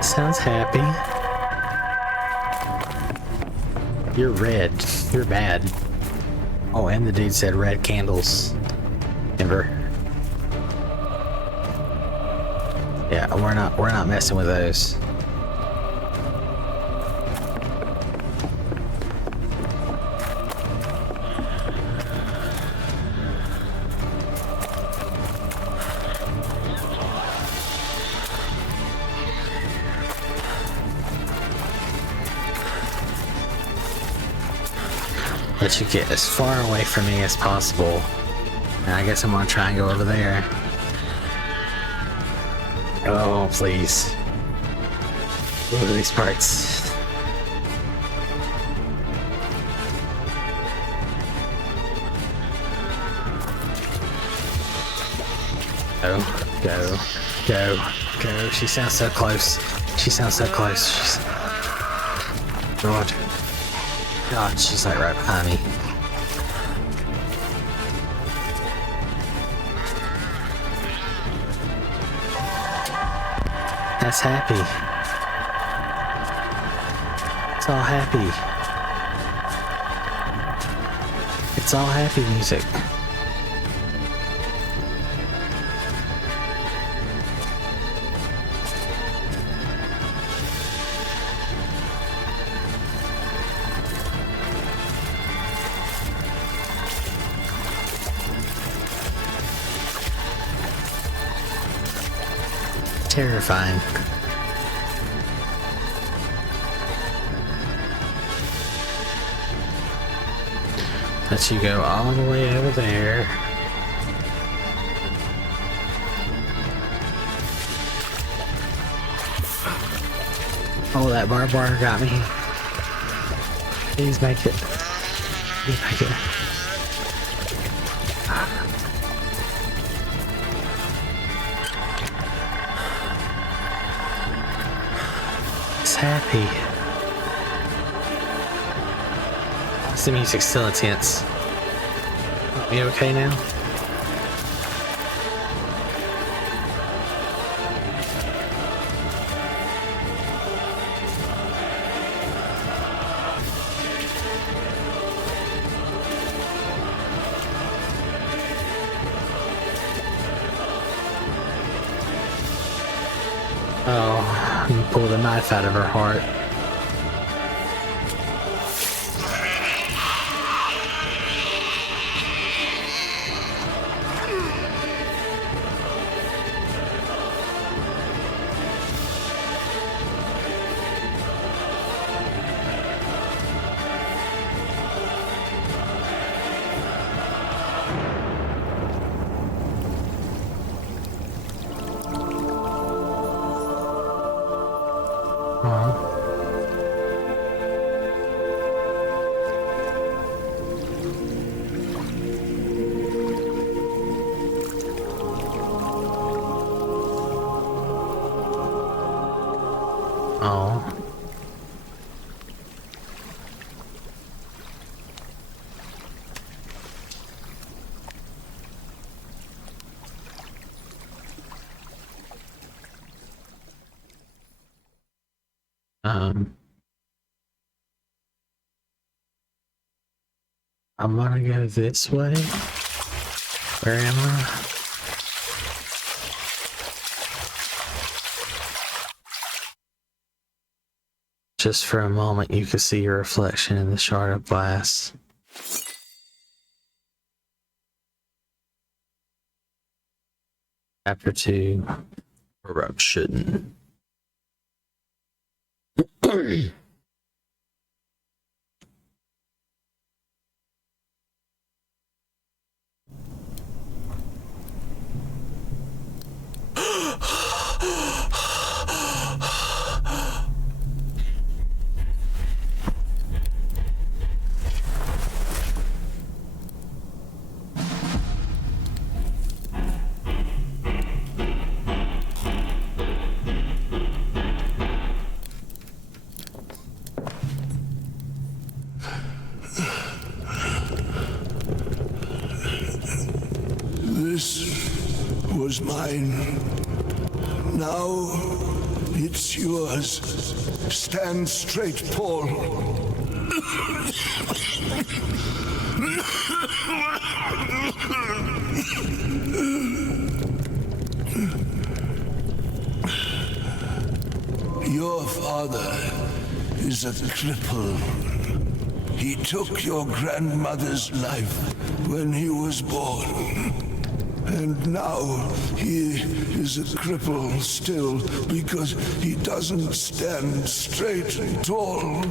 Sounds happy. You're red. You're bad. Oh, and the dude said red candles. Never. Yeah, we're not messing with those. Let you get as far away from me as possible. And I guess I'm gonna try and go over there. Oh, please. What are these parts? Go. She sounds so close. God, she's like right behind me. That's happy. It's all happy. It's all happy music. Terrifying. Let you go all the way over there. Oh, that barbed wire got me. Please make it. Happy. The music's still intense. You okay now? Oh, you pulled a knife out of her heart. Oh. I'm gonna go this way. Where am I? Just for a moment, you could see your reflection in the shard of glass. Chapter 2, Corruption. This was mine. Now it's yours. Stand straight, Paul. Your father is a cripple. He took your grandmother's life when he was born. And now he is a cripple still because he doesn't stand straight and tall.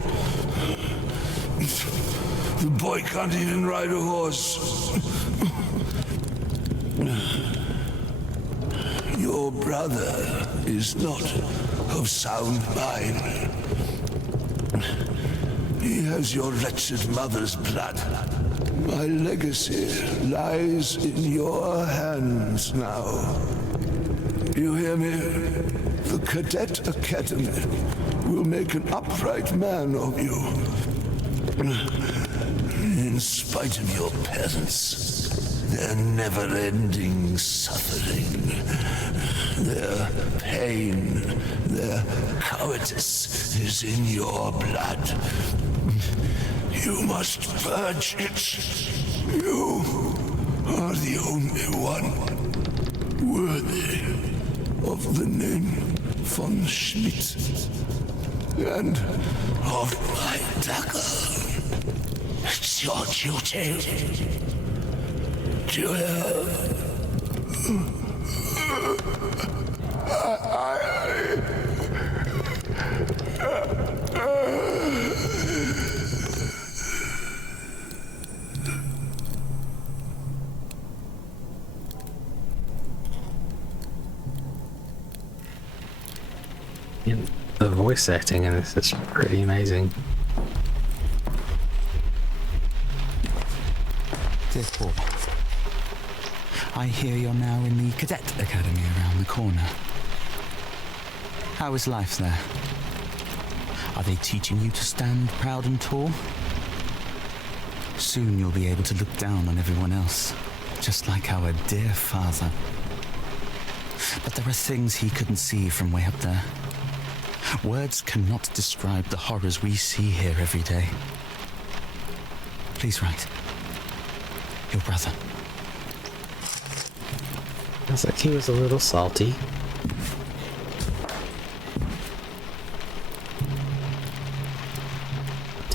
The boy can't even ride a horse. Your brother is not of sound mind. He has your wretched mother's blood. My legacy lies in your hands now. You hear me? The Cadet Academy will make an upright man of you. In spite of your parents, their never-ending suffering, their pain, their cowardice is in your blood. You must purge it. You are the only one worthy of the name von Schmidt and of my dagger. It's your duty to help. The voice acting in this is pretty amazing. Dear Paul, I hear you're now in the Cadet Academy around the corner. How is life there? Are they teaching you to stand proud and tall? Soon you'll be able to look down on everyone else, just like our dear father. But there are things he couldn't see from way up there. Words cannot describe the horrors we see here every day. Please write. Your brother. Sounds like he was a little salty.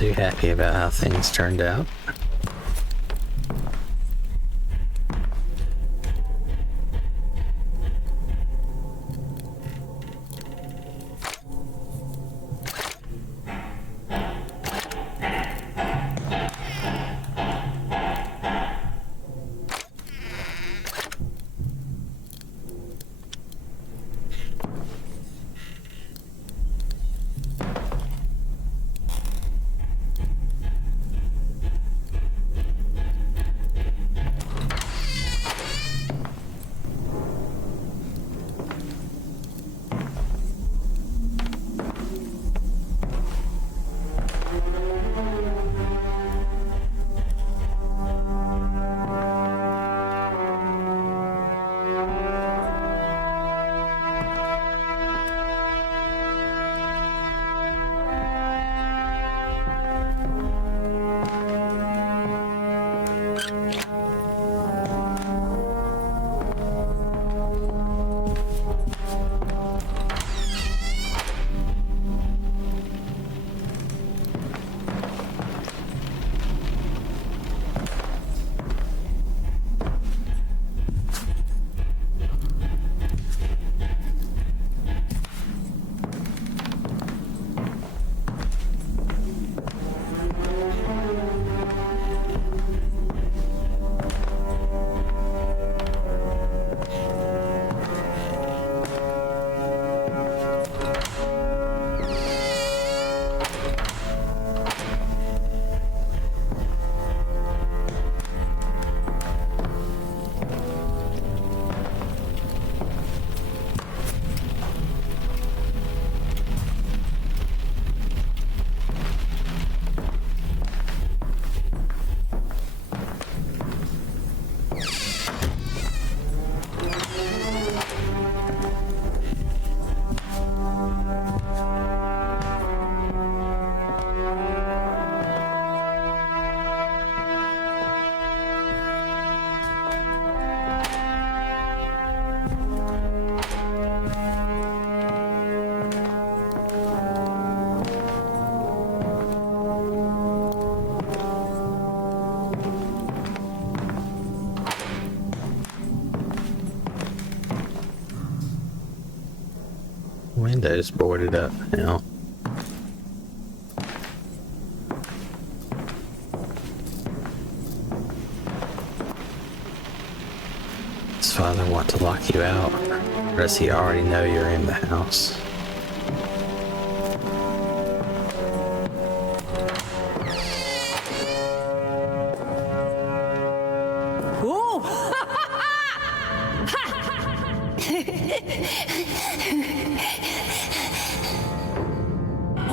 too happy about how things turned out. Windows boarded up now. Does Father want to lock you out? Or does he already know you're in the house?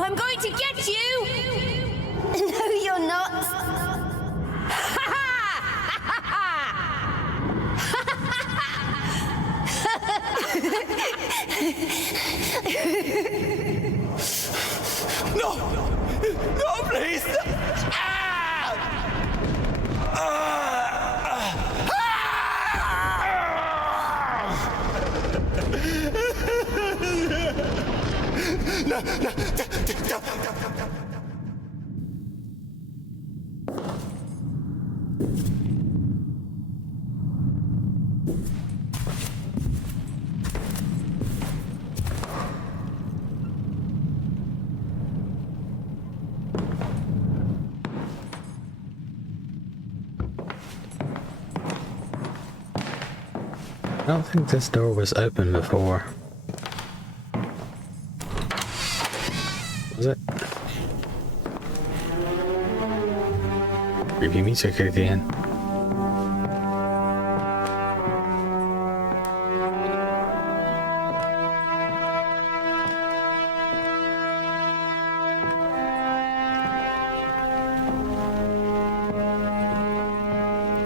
I'm going to get you! No, you're not. No! No, please! Ah! No, no, I don't think this door was open before. Was it? Creepy music again.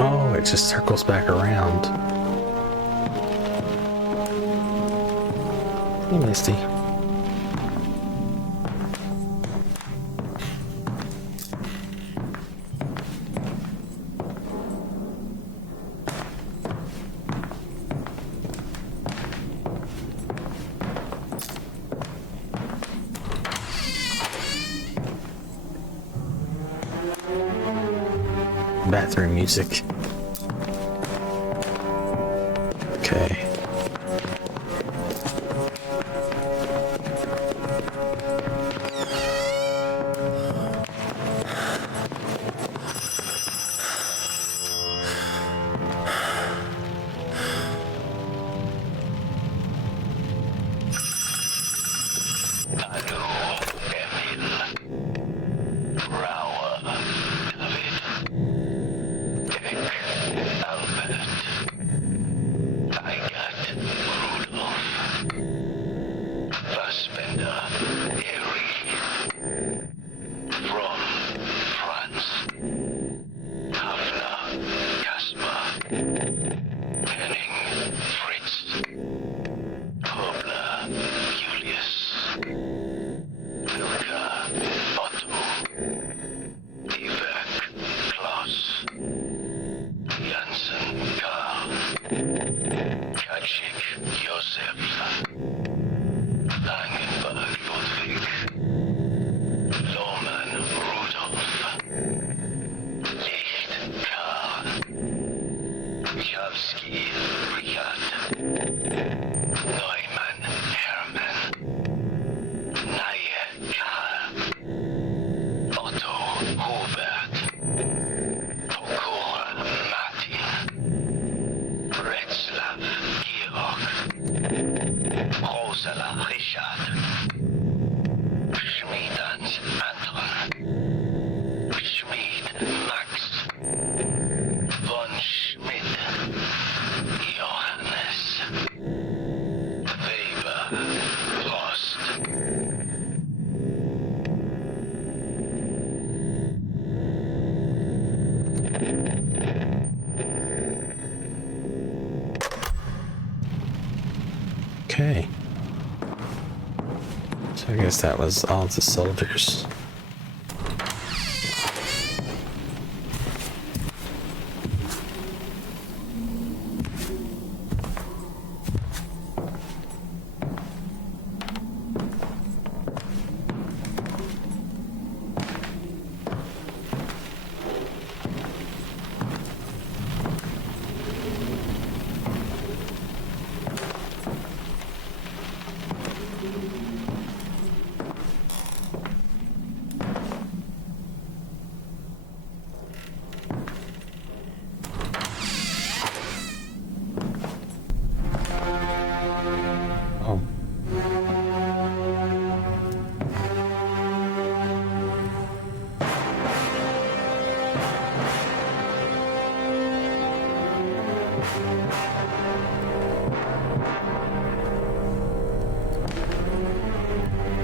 Oh, it just circles back around. Hey, Misty. bathroom music. Okay. Okay. So I guess that was all the soldiers.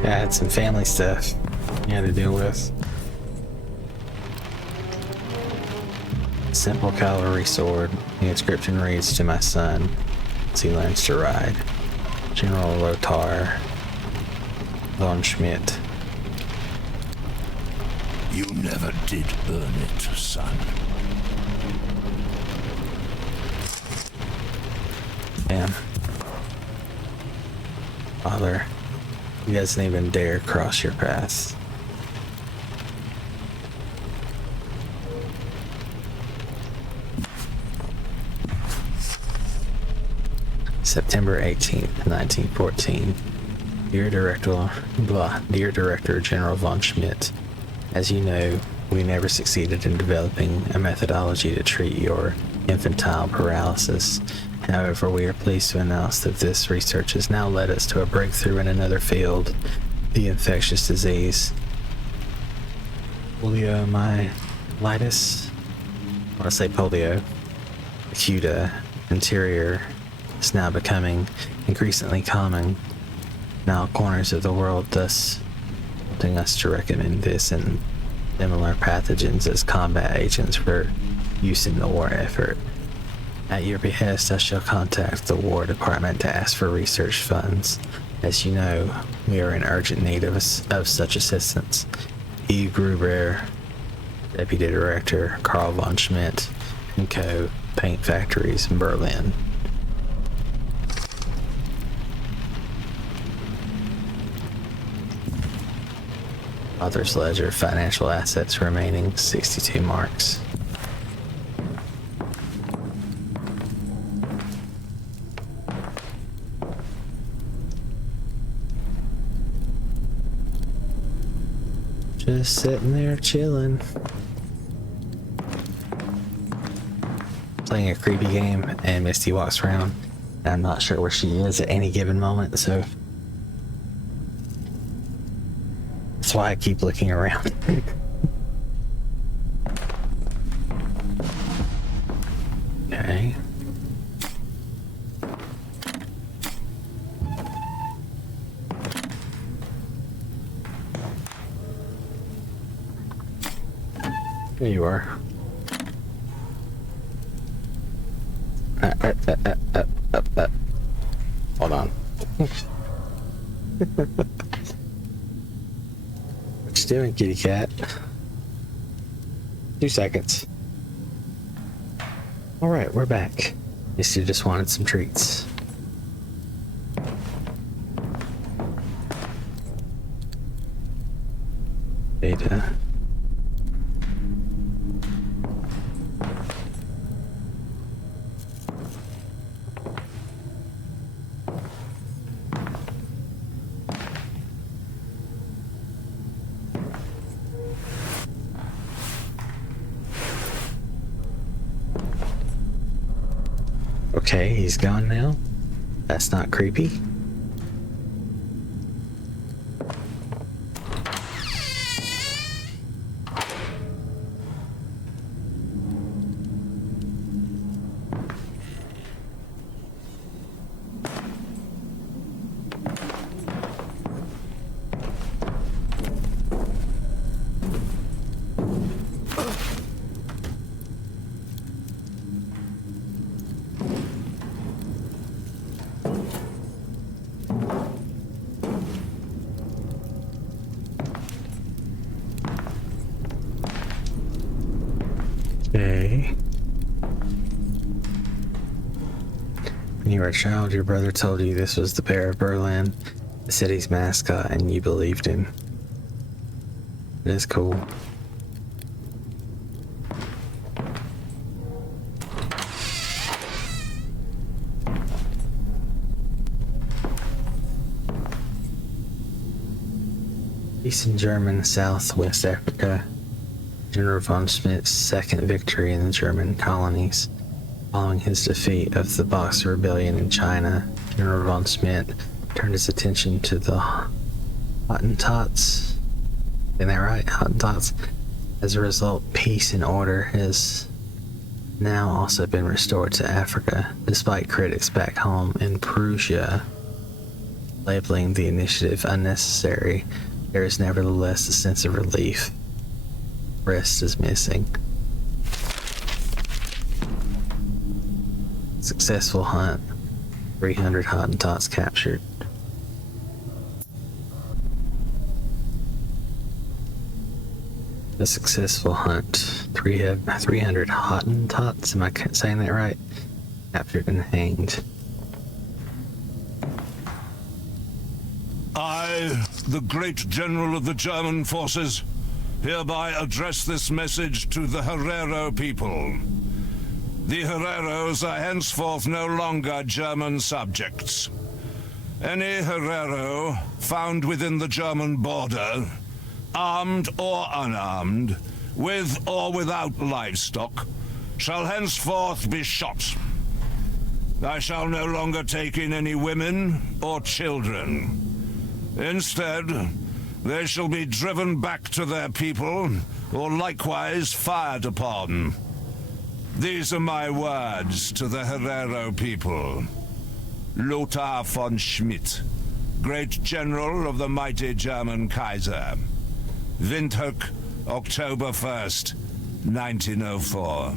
I had some family stuff you had to deal with. Simple cavalry sword. The inscription reads, "To my son, as he learns to ride. General Lothar von Schmidt." You never did earn it, son. Damn. Father, he doesn't even dare cross your path. September 18th, 1914. Dear Director General von Schmidt, as you know, we never succeeded in developing a methodology to treat your infantile paralysis. However, we are pleased to announce that this research has now led us to a breakthrough in another field, the infectious disease poliomyelitis. I want to say polio. Acute interior is now becoming increasingly common in all corners of the world, thus prompting us to recommend this and similar pathogens as combat agents for use in the war effort. At your behest, I shall contact the War Department to ask for research funds. As you know, we are in urgent need of such assistance. E. Gruber, Deputy Director, Karl von Schmidt & Co., Paint Factories, Berlin. Author's ledger, financial assets remaining 62 marks. Just sitting there chilling. Playing a creepy game, and Misty walks around. And I'm not sure where she is at any given moment, so that's why I keep looking around. Okay. There you are. Hold on. What you doing, kitty cat? 2 seconds. Alright, we're back. Misty just wanted some treats. Data. Okay, he's gone now. That's not creepy. Okay. When you were a child, your brother told you this was the Bear of Berlin, the city's mascot, and you believed him. It is cool. Eastern German, Southwest Africa. General von Schmidt's second victory in the German colonies. Following his defeat of the Boxer Rebellion in China, General von Schmidt turned his attention to the Hottentots. Isn't that right? Hottentots. As a result, peace and order has now also been restored to Africa, despite critics back home in Prussia labeling the initiative unnecessary. There is nevertheless a sense of relief. Rest is missing. Successful hunt. 300 Hottentots captured. A successful hunt. 300 Hottentots. Am I saying that right? Captured and hanged. I, the great general of the German forces, hereby address this message to the Herero people. The Hereros are henceforth no longer German subjects. Any Herero found within the German border, armed or unarmed, with or without livestock, shall henceforth be shot. I shall no longer take in any women or children. Instead, they shall be driven back to their people, or likewise fired upon. These are my words to the Herero people. Lothar von Schmidt, Great General of the mighty German Kaiser. Windhoek, October 1st, 1904.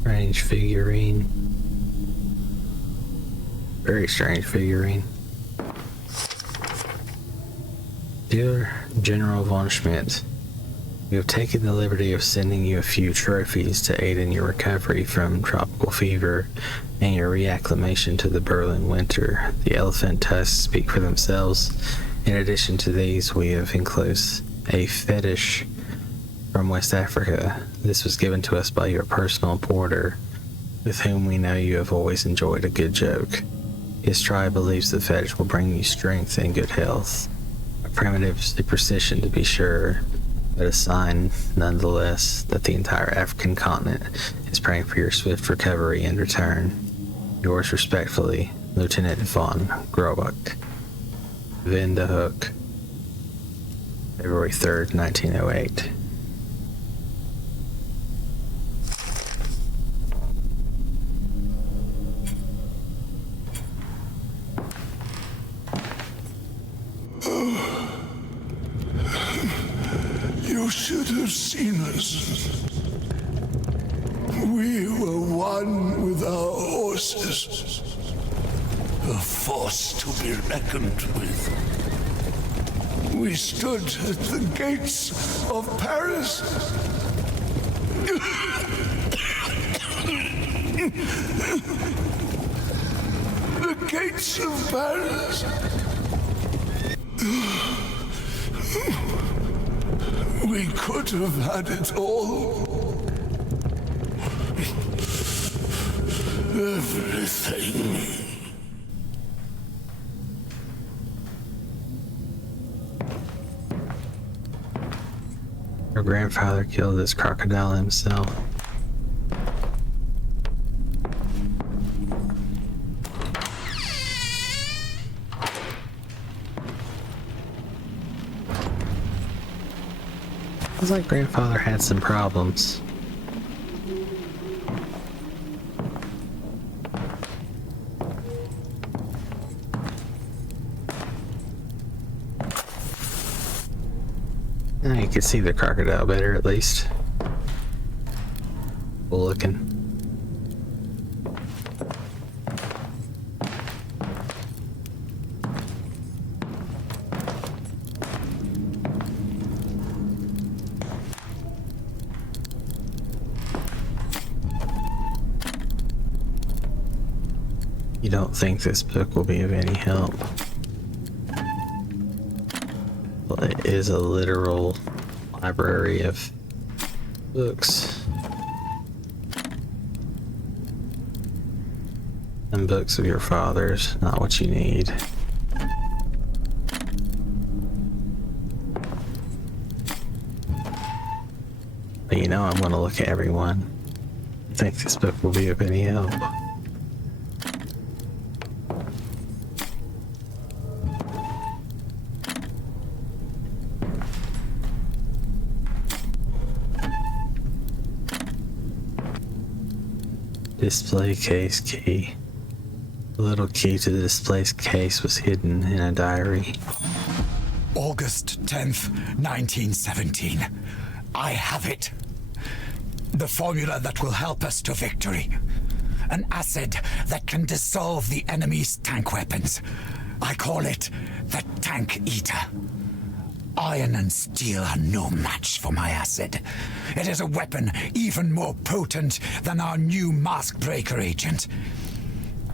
Strange figurine. Very strange figurine. Dear General von Schmidt, we have taken the liberty of sending you a few trophies to aid in your recovery from tropical fever and your reacclimation to the Berlin winter. The elephant tusks speak for themselves. In addition to these, we have enclosed a fetish from West Africa. This was given to us by your personal porter, with whom we know you have always enjoyed a good joke. His tribe believes the fetish will bring you strength and good health. A primitive superstition, to be sure, but a sign, nonetheless, that the entire African continent is praying for your swift recovery and return. Yours respectfully, Lieutenant von Grobuck. Van de Hook. February 3rd, 1908. You should have seen us. We were one with our horses. A force to be reckoned with. We stood at the gates of Paris. The gates of Paris. We could have had it all. Everything. Your grandfather killed this crocodile himself. Sounds like grandfather had some problems. Now you can see the crocodile better, at least. Cool looking. You don't think this book will be of any help? Well, it is a literal library of books. And books of your father's, not what you need. But you know I'm going to look at everyone. I think this book will be of any help. Display case key. The little key to the display case was hidden in a diary. August 10th, 1917. I have it. The formula that will help us to victory. An acid that can dissolve the enemy's tank weapons. I call it the Tank Eater. Iron and steel are no match for my acid. It is a weapon even more potent than our new mask breaker agent.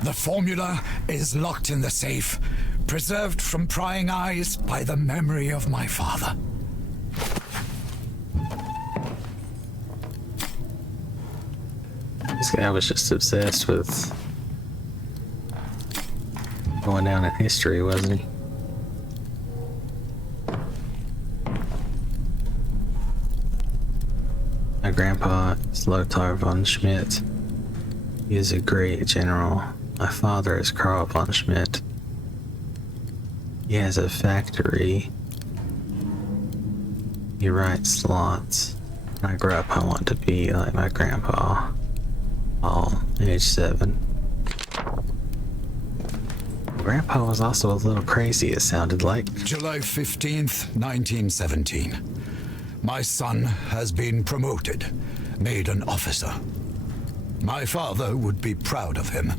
The formula is locked in the safe, preserved from prying eyes by the memory of my father. This guy was just obsessed with going down in history, wasn't he? My grandpa is Lothar von Schmidt. He is a great general. My father is Karl von Schmidt. He has a factory. He writes lots. When I grow up, I want to be like my grandpa. All age 7. Grandpa was also a little crazy, it sounded like. July 15th, 1917. My son has been promoted, made an officer. My father would be proud of him,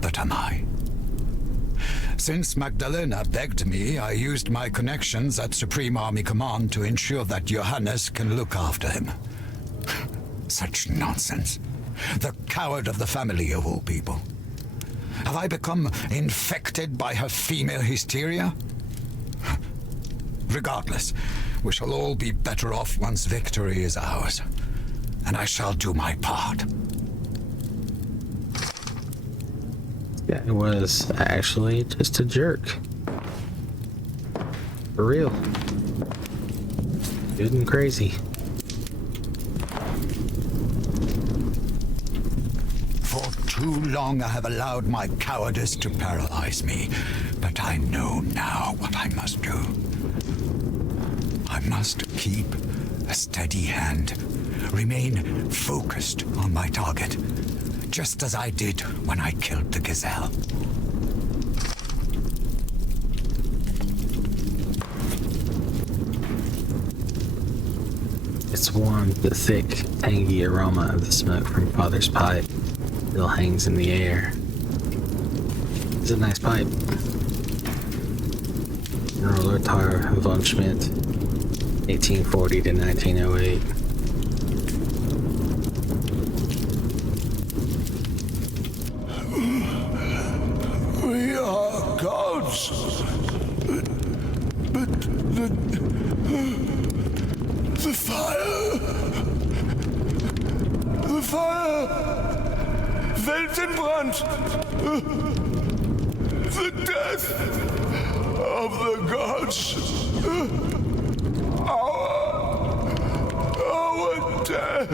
but am I? Since Magdalena begged me, I used my connections at Supreme Army Command to ensure that Johannes can look after him. Such nonsense. The coward of the family of all people. Have I become infected by her female hysteria? Regardless, We shall all be better off once victory is ours. And I shall do my part. Yeah, it was actually just a jerk. For real. Good and crazy. For too long I have allowed my cowardice to paralyze me, but I know now what I must do. I must keep a steady hand, remain focused on my target, just as I did when I killed the gazelle. It's warm, the thick, tangy aroma of the smoke from Father's pipe still hangs in the air. It's a nice pipe. General Lothar von Schmidt, 1840 to 1908. We are gods. But the fire. The fire. Weltenbrand. The death of the gods. Our death.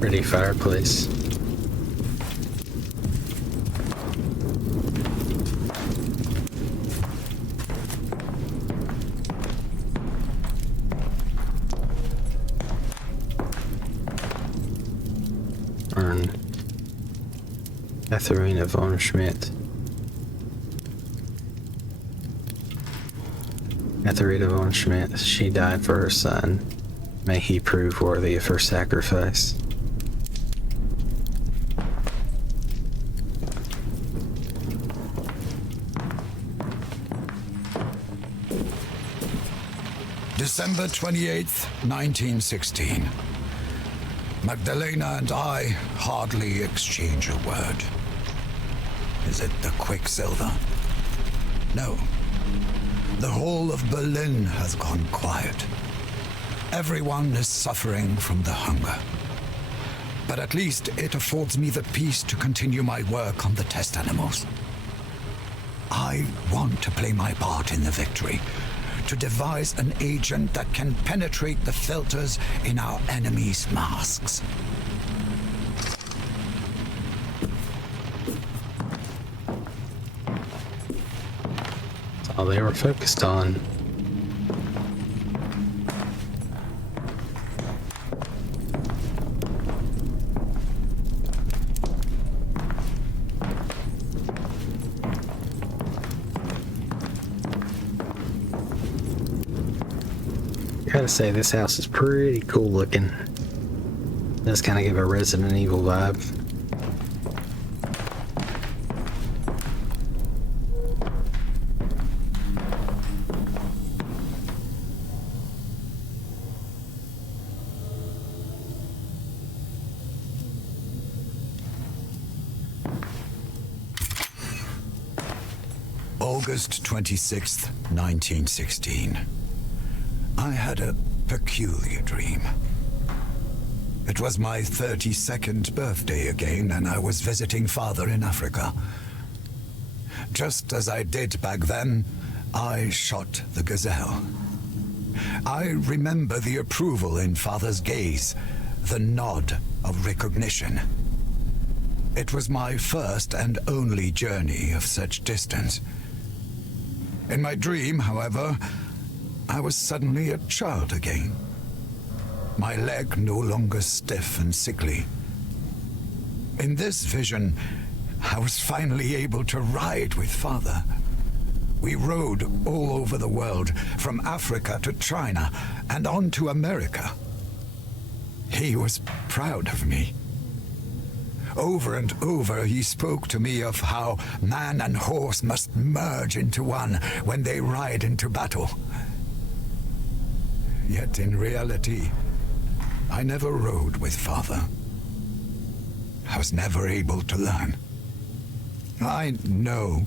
Pretty fireplace. Katharina von Schmidt. Katharina von Schmidt, she died for her son. May he prove worthy of her sacrifice. December 28th, 1916. Magdalena and I hardly exchange a word. Is it the quicksilver? No. The whole of Berlin has gone quiet. Everyone is suffering from the hunger. But at least it affords me the peace to continue my work on the test animals. I want to play my part in the victory, to devise an agent that can penetrate the filters in our enemies' masks. That's all they were focused on. Gotta say, this house is pretty cool looking. Does kind of give a Resident Evil vibe. August 26th, 1916. I had a peculiar dream. It was my 32nd birthday again, and I was visiting Father in Africa. Just as I did back then, I shot the gazelle. I remember the approval in Father's gaze, the nod of recognition. It was my first and only journey of such distance. In my dream, however, I was suddenly a child again. My leg no longer stiff and sickly. In this vision, I was finally able to ride with Father. We rode all over the world, from Africa to China, and on to America. He was proud of me. Over and over he spoke to me of how man and horse must merge into one when they ride into battle. Yet in reality, I never rode with Father. I was never able to learn. I know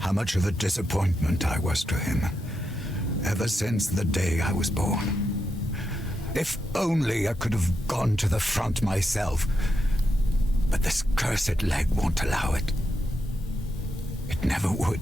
how much of a disappointment I was to him, ever since the day I was born. If only I could have gone to the front myself, but this cursed leg won't allow it. It never would.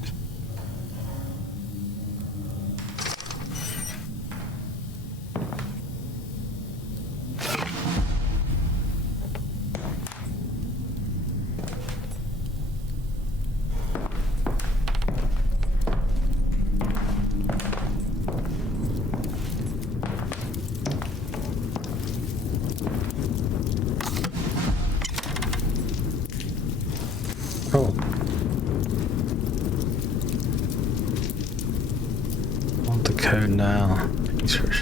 Oh. Want the code now. Thanks for...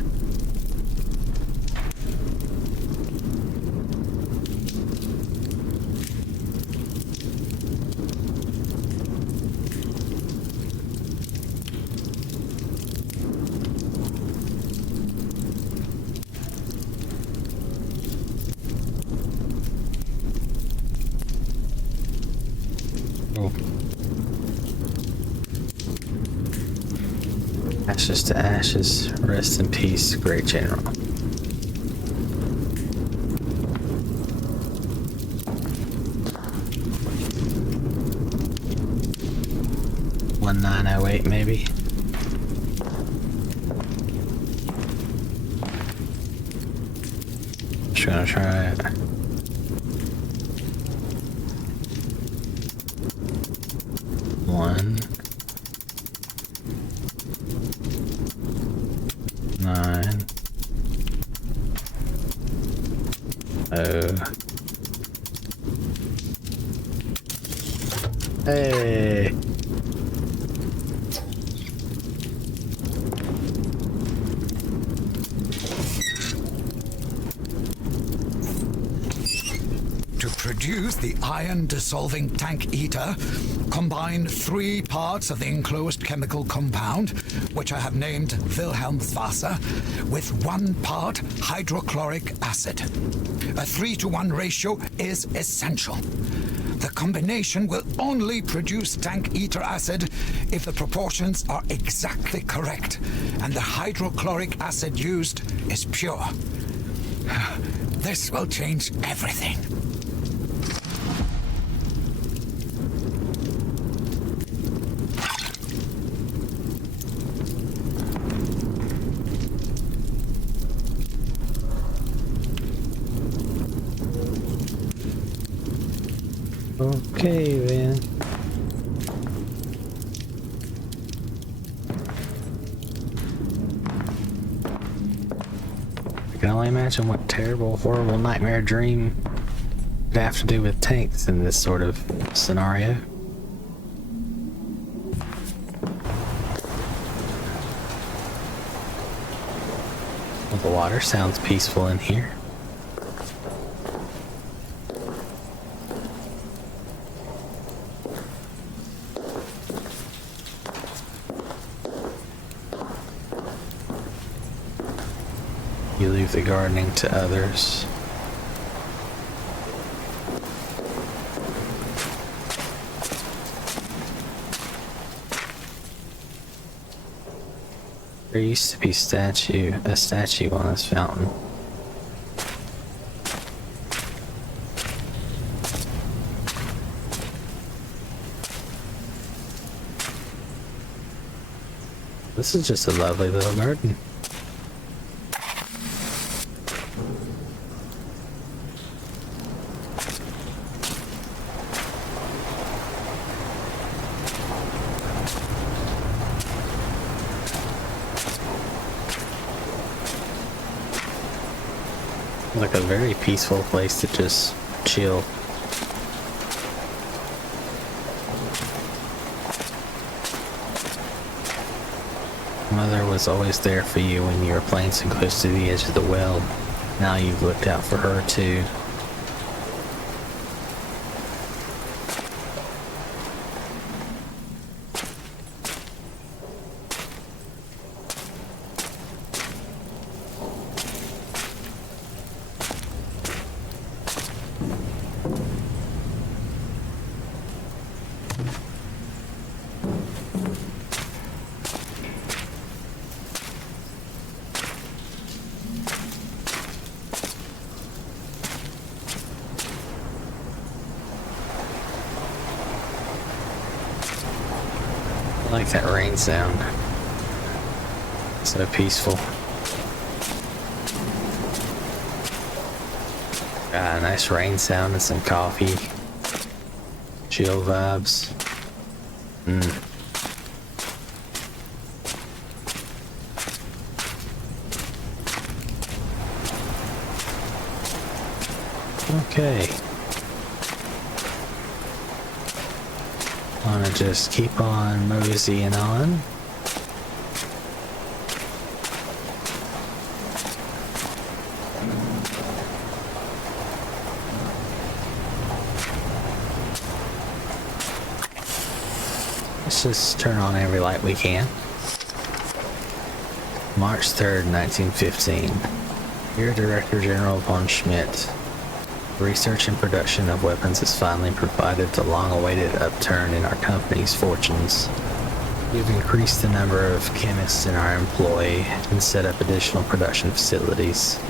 Ashes to ashes, rest in peace, great general. $1908 maybe. Just gonna try it. One. 9. Oh. Hey. To produce the iron-dissolving tank eater, combine 3 parts of the enclosed chemical compound, which I have named Wilhelmswasser, with 1 part hydrochloric acid. A 3-to-1 ratio is essential. The combination will only produce tank eater acid if the proportions are exactly correct, and the hydrochloric acid used is pure. This will change everything. Okay then. I can only imagine what terrible, horrible nightmare dream would have to do with tanks in this sort of scenario. Well, the water sounds peaceful in here. You leave the gardening to others. There used to be a statue on this fountain. This is just a lovely little garden. Like a very peaceful place to just chill. Mother was always there for you when you were playing so close to the edge of the well. Now you've looked out for her too. I like that rain sound. So peaceful. Got a nice rain sound and some coffee. Chill vibes. Okay. Wanna just keep on moseying on. Let's just turn on every light we can. March 3rd, 1915. Dear Director General von Schmidt, research and production of weapons has finally provided the long-awaited upturn in our company's fortunes. We've increased the number of chemists in our employ and set up additional production facilities.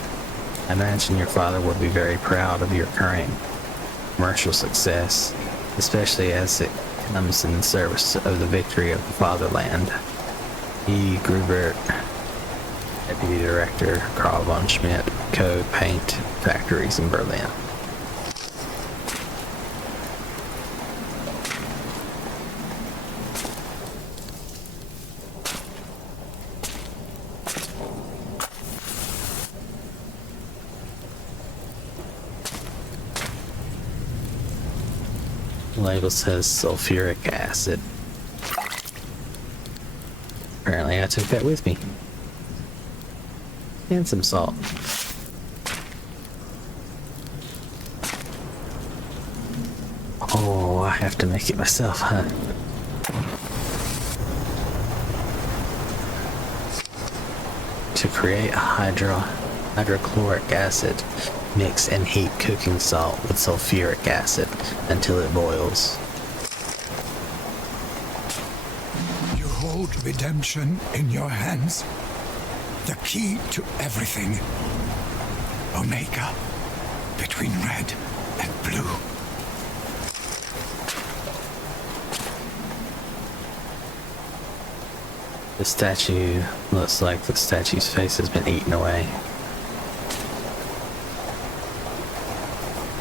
I imagine your father will be very proud of your current commercial success, especially as it comes in service of the victory of the fatherland. E. Grubert, Deputy Director, Karl von Schmidt, Co. Paint Factories in Berlin. The label says sulfuric acid. Apparently I took that with me. And some salt. Oh, I have to make it myself, huh? To create a hydrochloric acid, mix and heat cooking salt with sulfuric acid until it boils. You hold redemption in your hands. The key to everything. Omega. Between red and blue. The statue looks like the statue's face has been eaten away.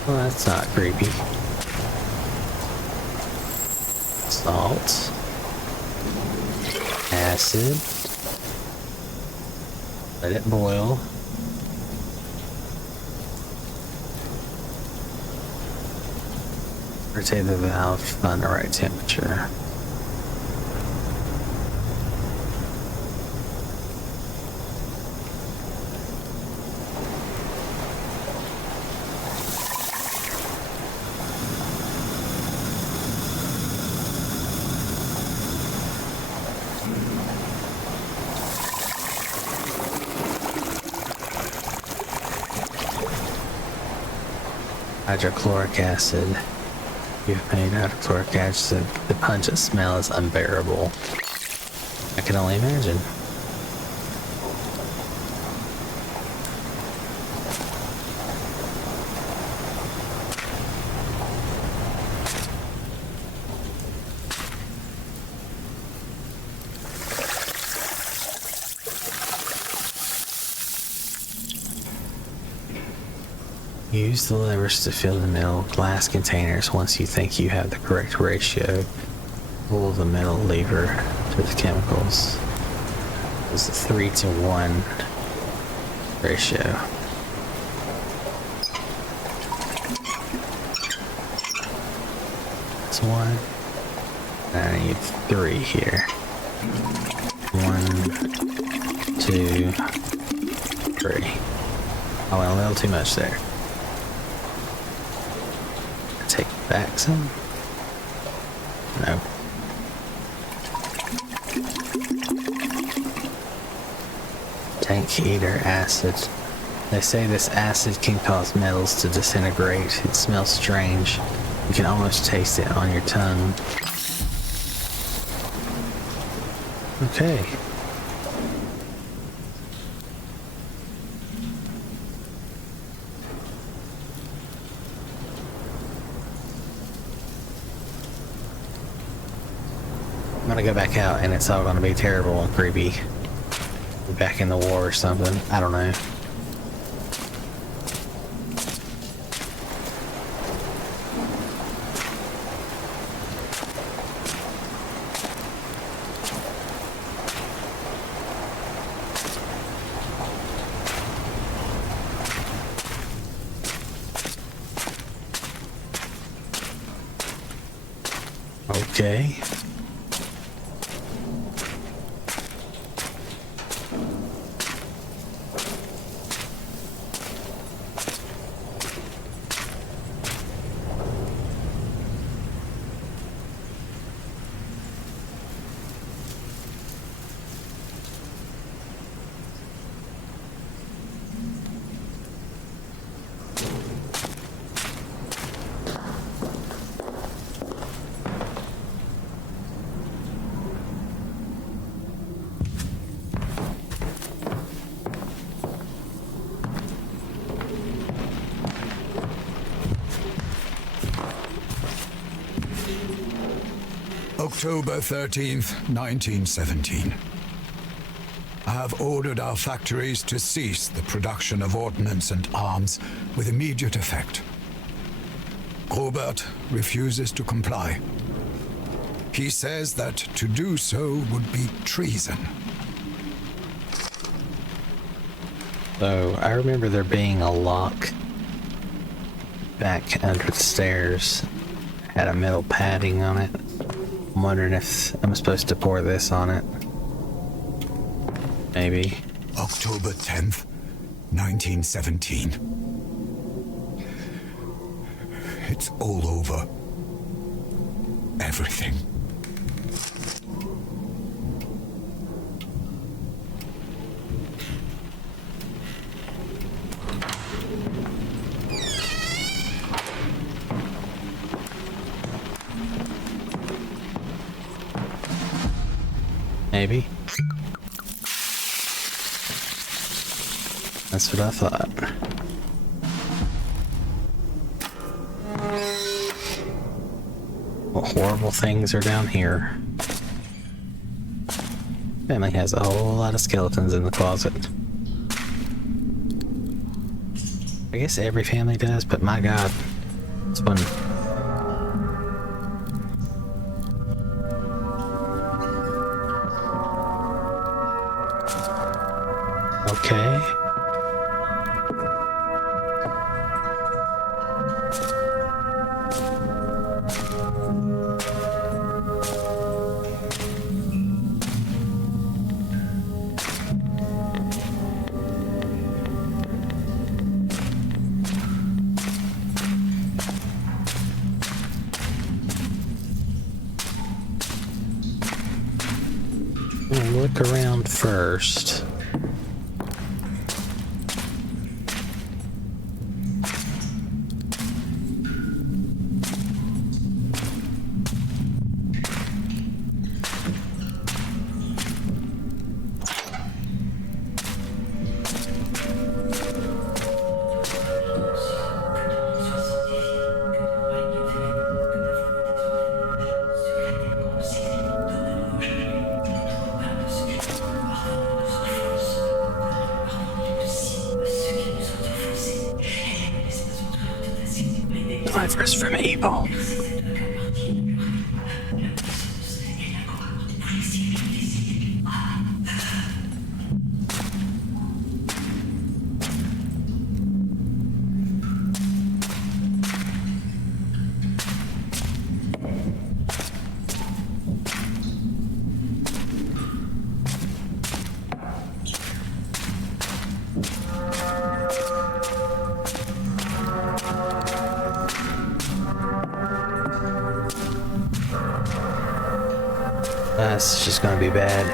Well, that's not creepy. Salt. Acid. Let it boil. Rotate the valve on the right temperature. Hydrochloric acid. You've made hydrochloric acid. The pungent smell is unbearable. I can only imagine. Use the levers to fill the metal glass containers. Once you think you have the correct ratio, pull the metal lever to the chemicals. It's a 3-to-1 ratio. It's 1. I need 3 here. 1, 2, 3. I went a little too much there. Take back some? No. Tank eater acid. They say this acid can cause metals to disintegrate. It smells strange. You can almost taste it on your tongue. Okay. gonna go back out and it's all gonna be terrible and creepy. Back in the war or something. I don't know. Okay. October 13th, 1917. I have ordered our factories to cease the production of ordnance and arms with immediate effect. Robert refuses to comply. He says that to do so would be treason. So, I remember there being a lock back under the stairs. Had a metal padding on it. I'm wondering if I'm supposed to pour this on it. Maybe. October 10th, 1917. It's all over. Everything. Maybe. That's what I thought. What horrible things are down here? Family has a whole lot of skeletons in the closet. I guess every family does, but my God, this one. Okay. We'll look around first. Deliver us from evil. That's just gonna be bad.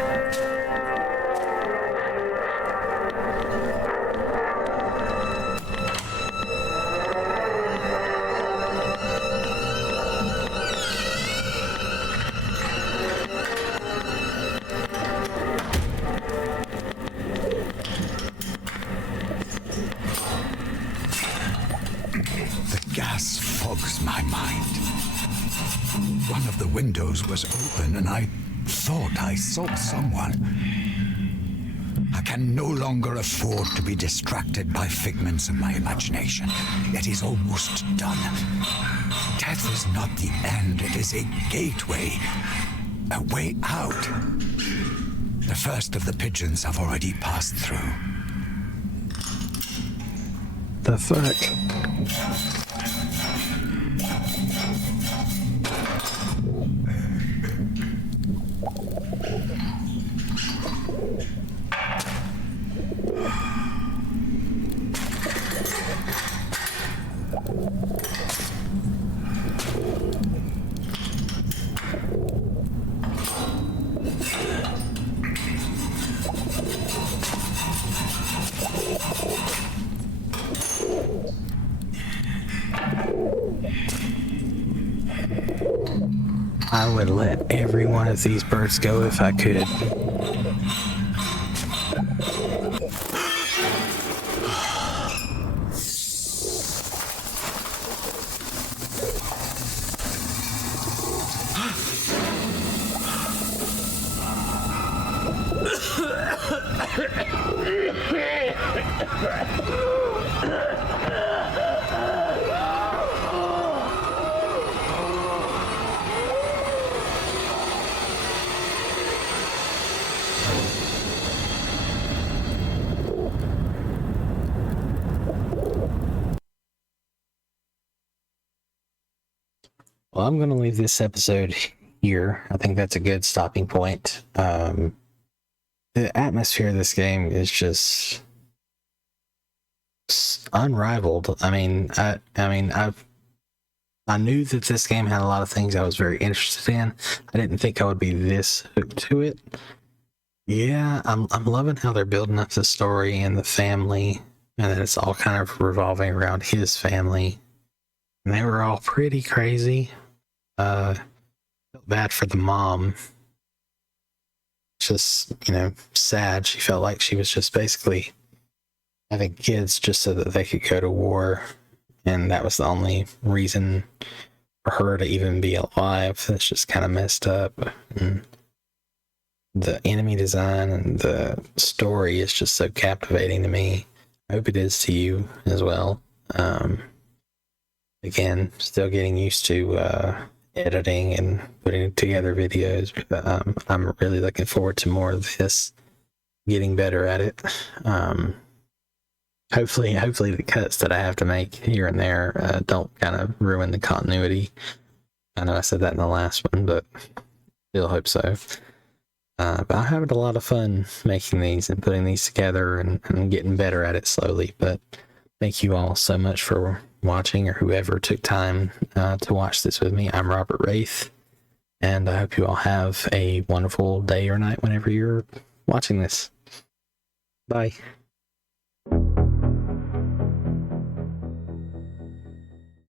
The gas fogs my mind. One of the windows was open and I thought I saw someone. I can no longer afford to be distracted by figments of my imagination. It is almost done. Death is not the end, it is a gateway, a way out. The first of the pigeons have already passed through. The fuck? I would let every one of these birds go if I could. Well, I'm going to leave this episode here. I think that's a good stopping point. The atmosphere of this game is just unrivaled. I knew that this game had a lot of things I was very interested in. I didn't think I would be this hooked to it. Yeah, I'm loving how they're building up the story and the family, and then it's all kind of revolving around his family. And they were all pretty crazy. Felt bad for the mom. Just, sad. She felt like she was just basically having kids just so that they could go to war. And that was the only reason for her to even be alive. That's just kind of messed up. And the enemy design and the story is just so captivating to me. I hope it is to you as well. Again, still getting used to editing and putting together videos, but I'm really looking forward to more of this, getting better at it. Hopefully the cuts that I have to make here and there don't kind of ruin the continuity. I know I said that in the last one, but still hope so. But I'm having a lot of fun making these and putting these together and getting better at it slowly. But thank you all so much for watching, or whoever took time to watch this with me. I'm Robert Wraith, and I hope you all have a wonderful day or night whenever you're watching this. Bye.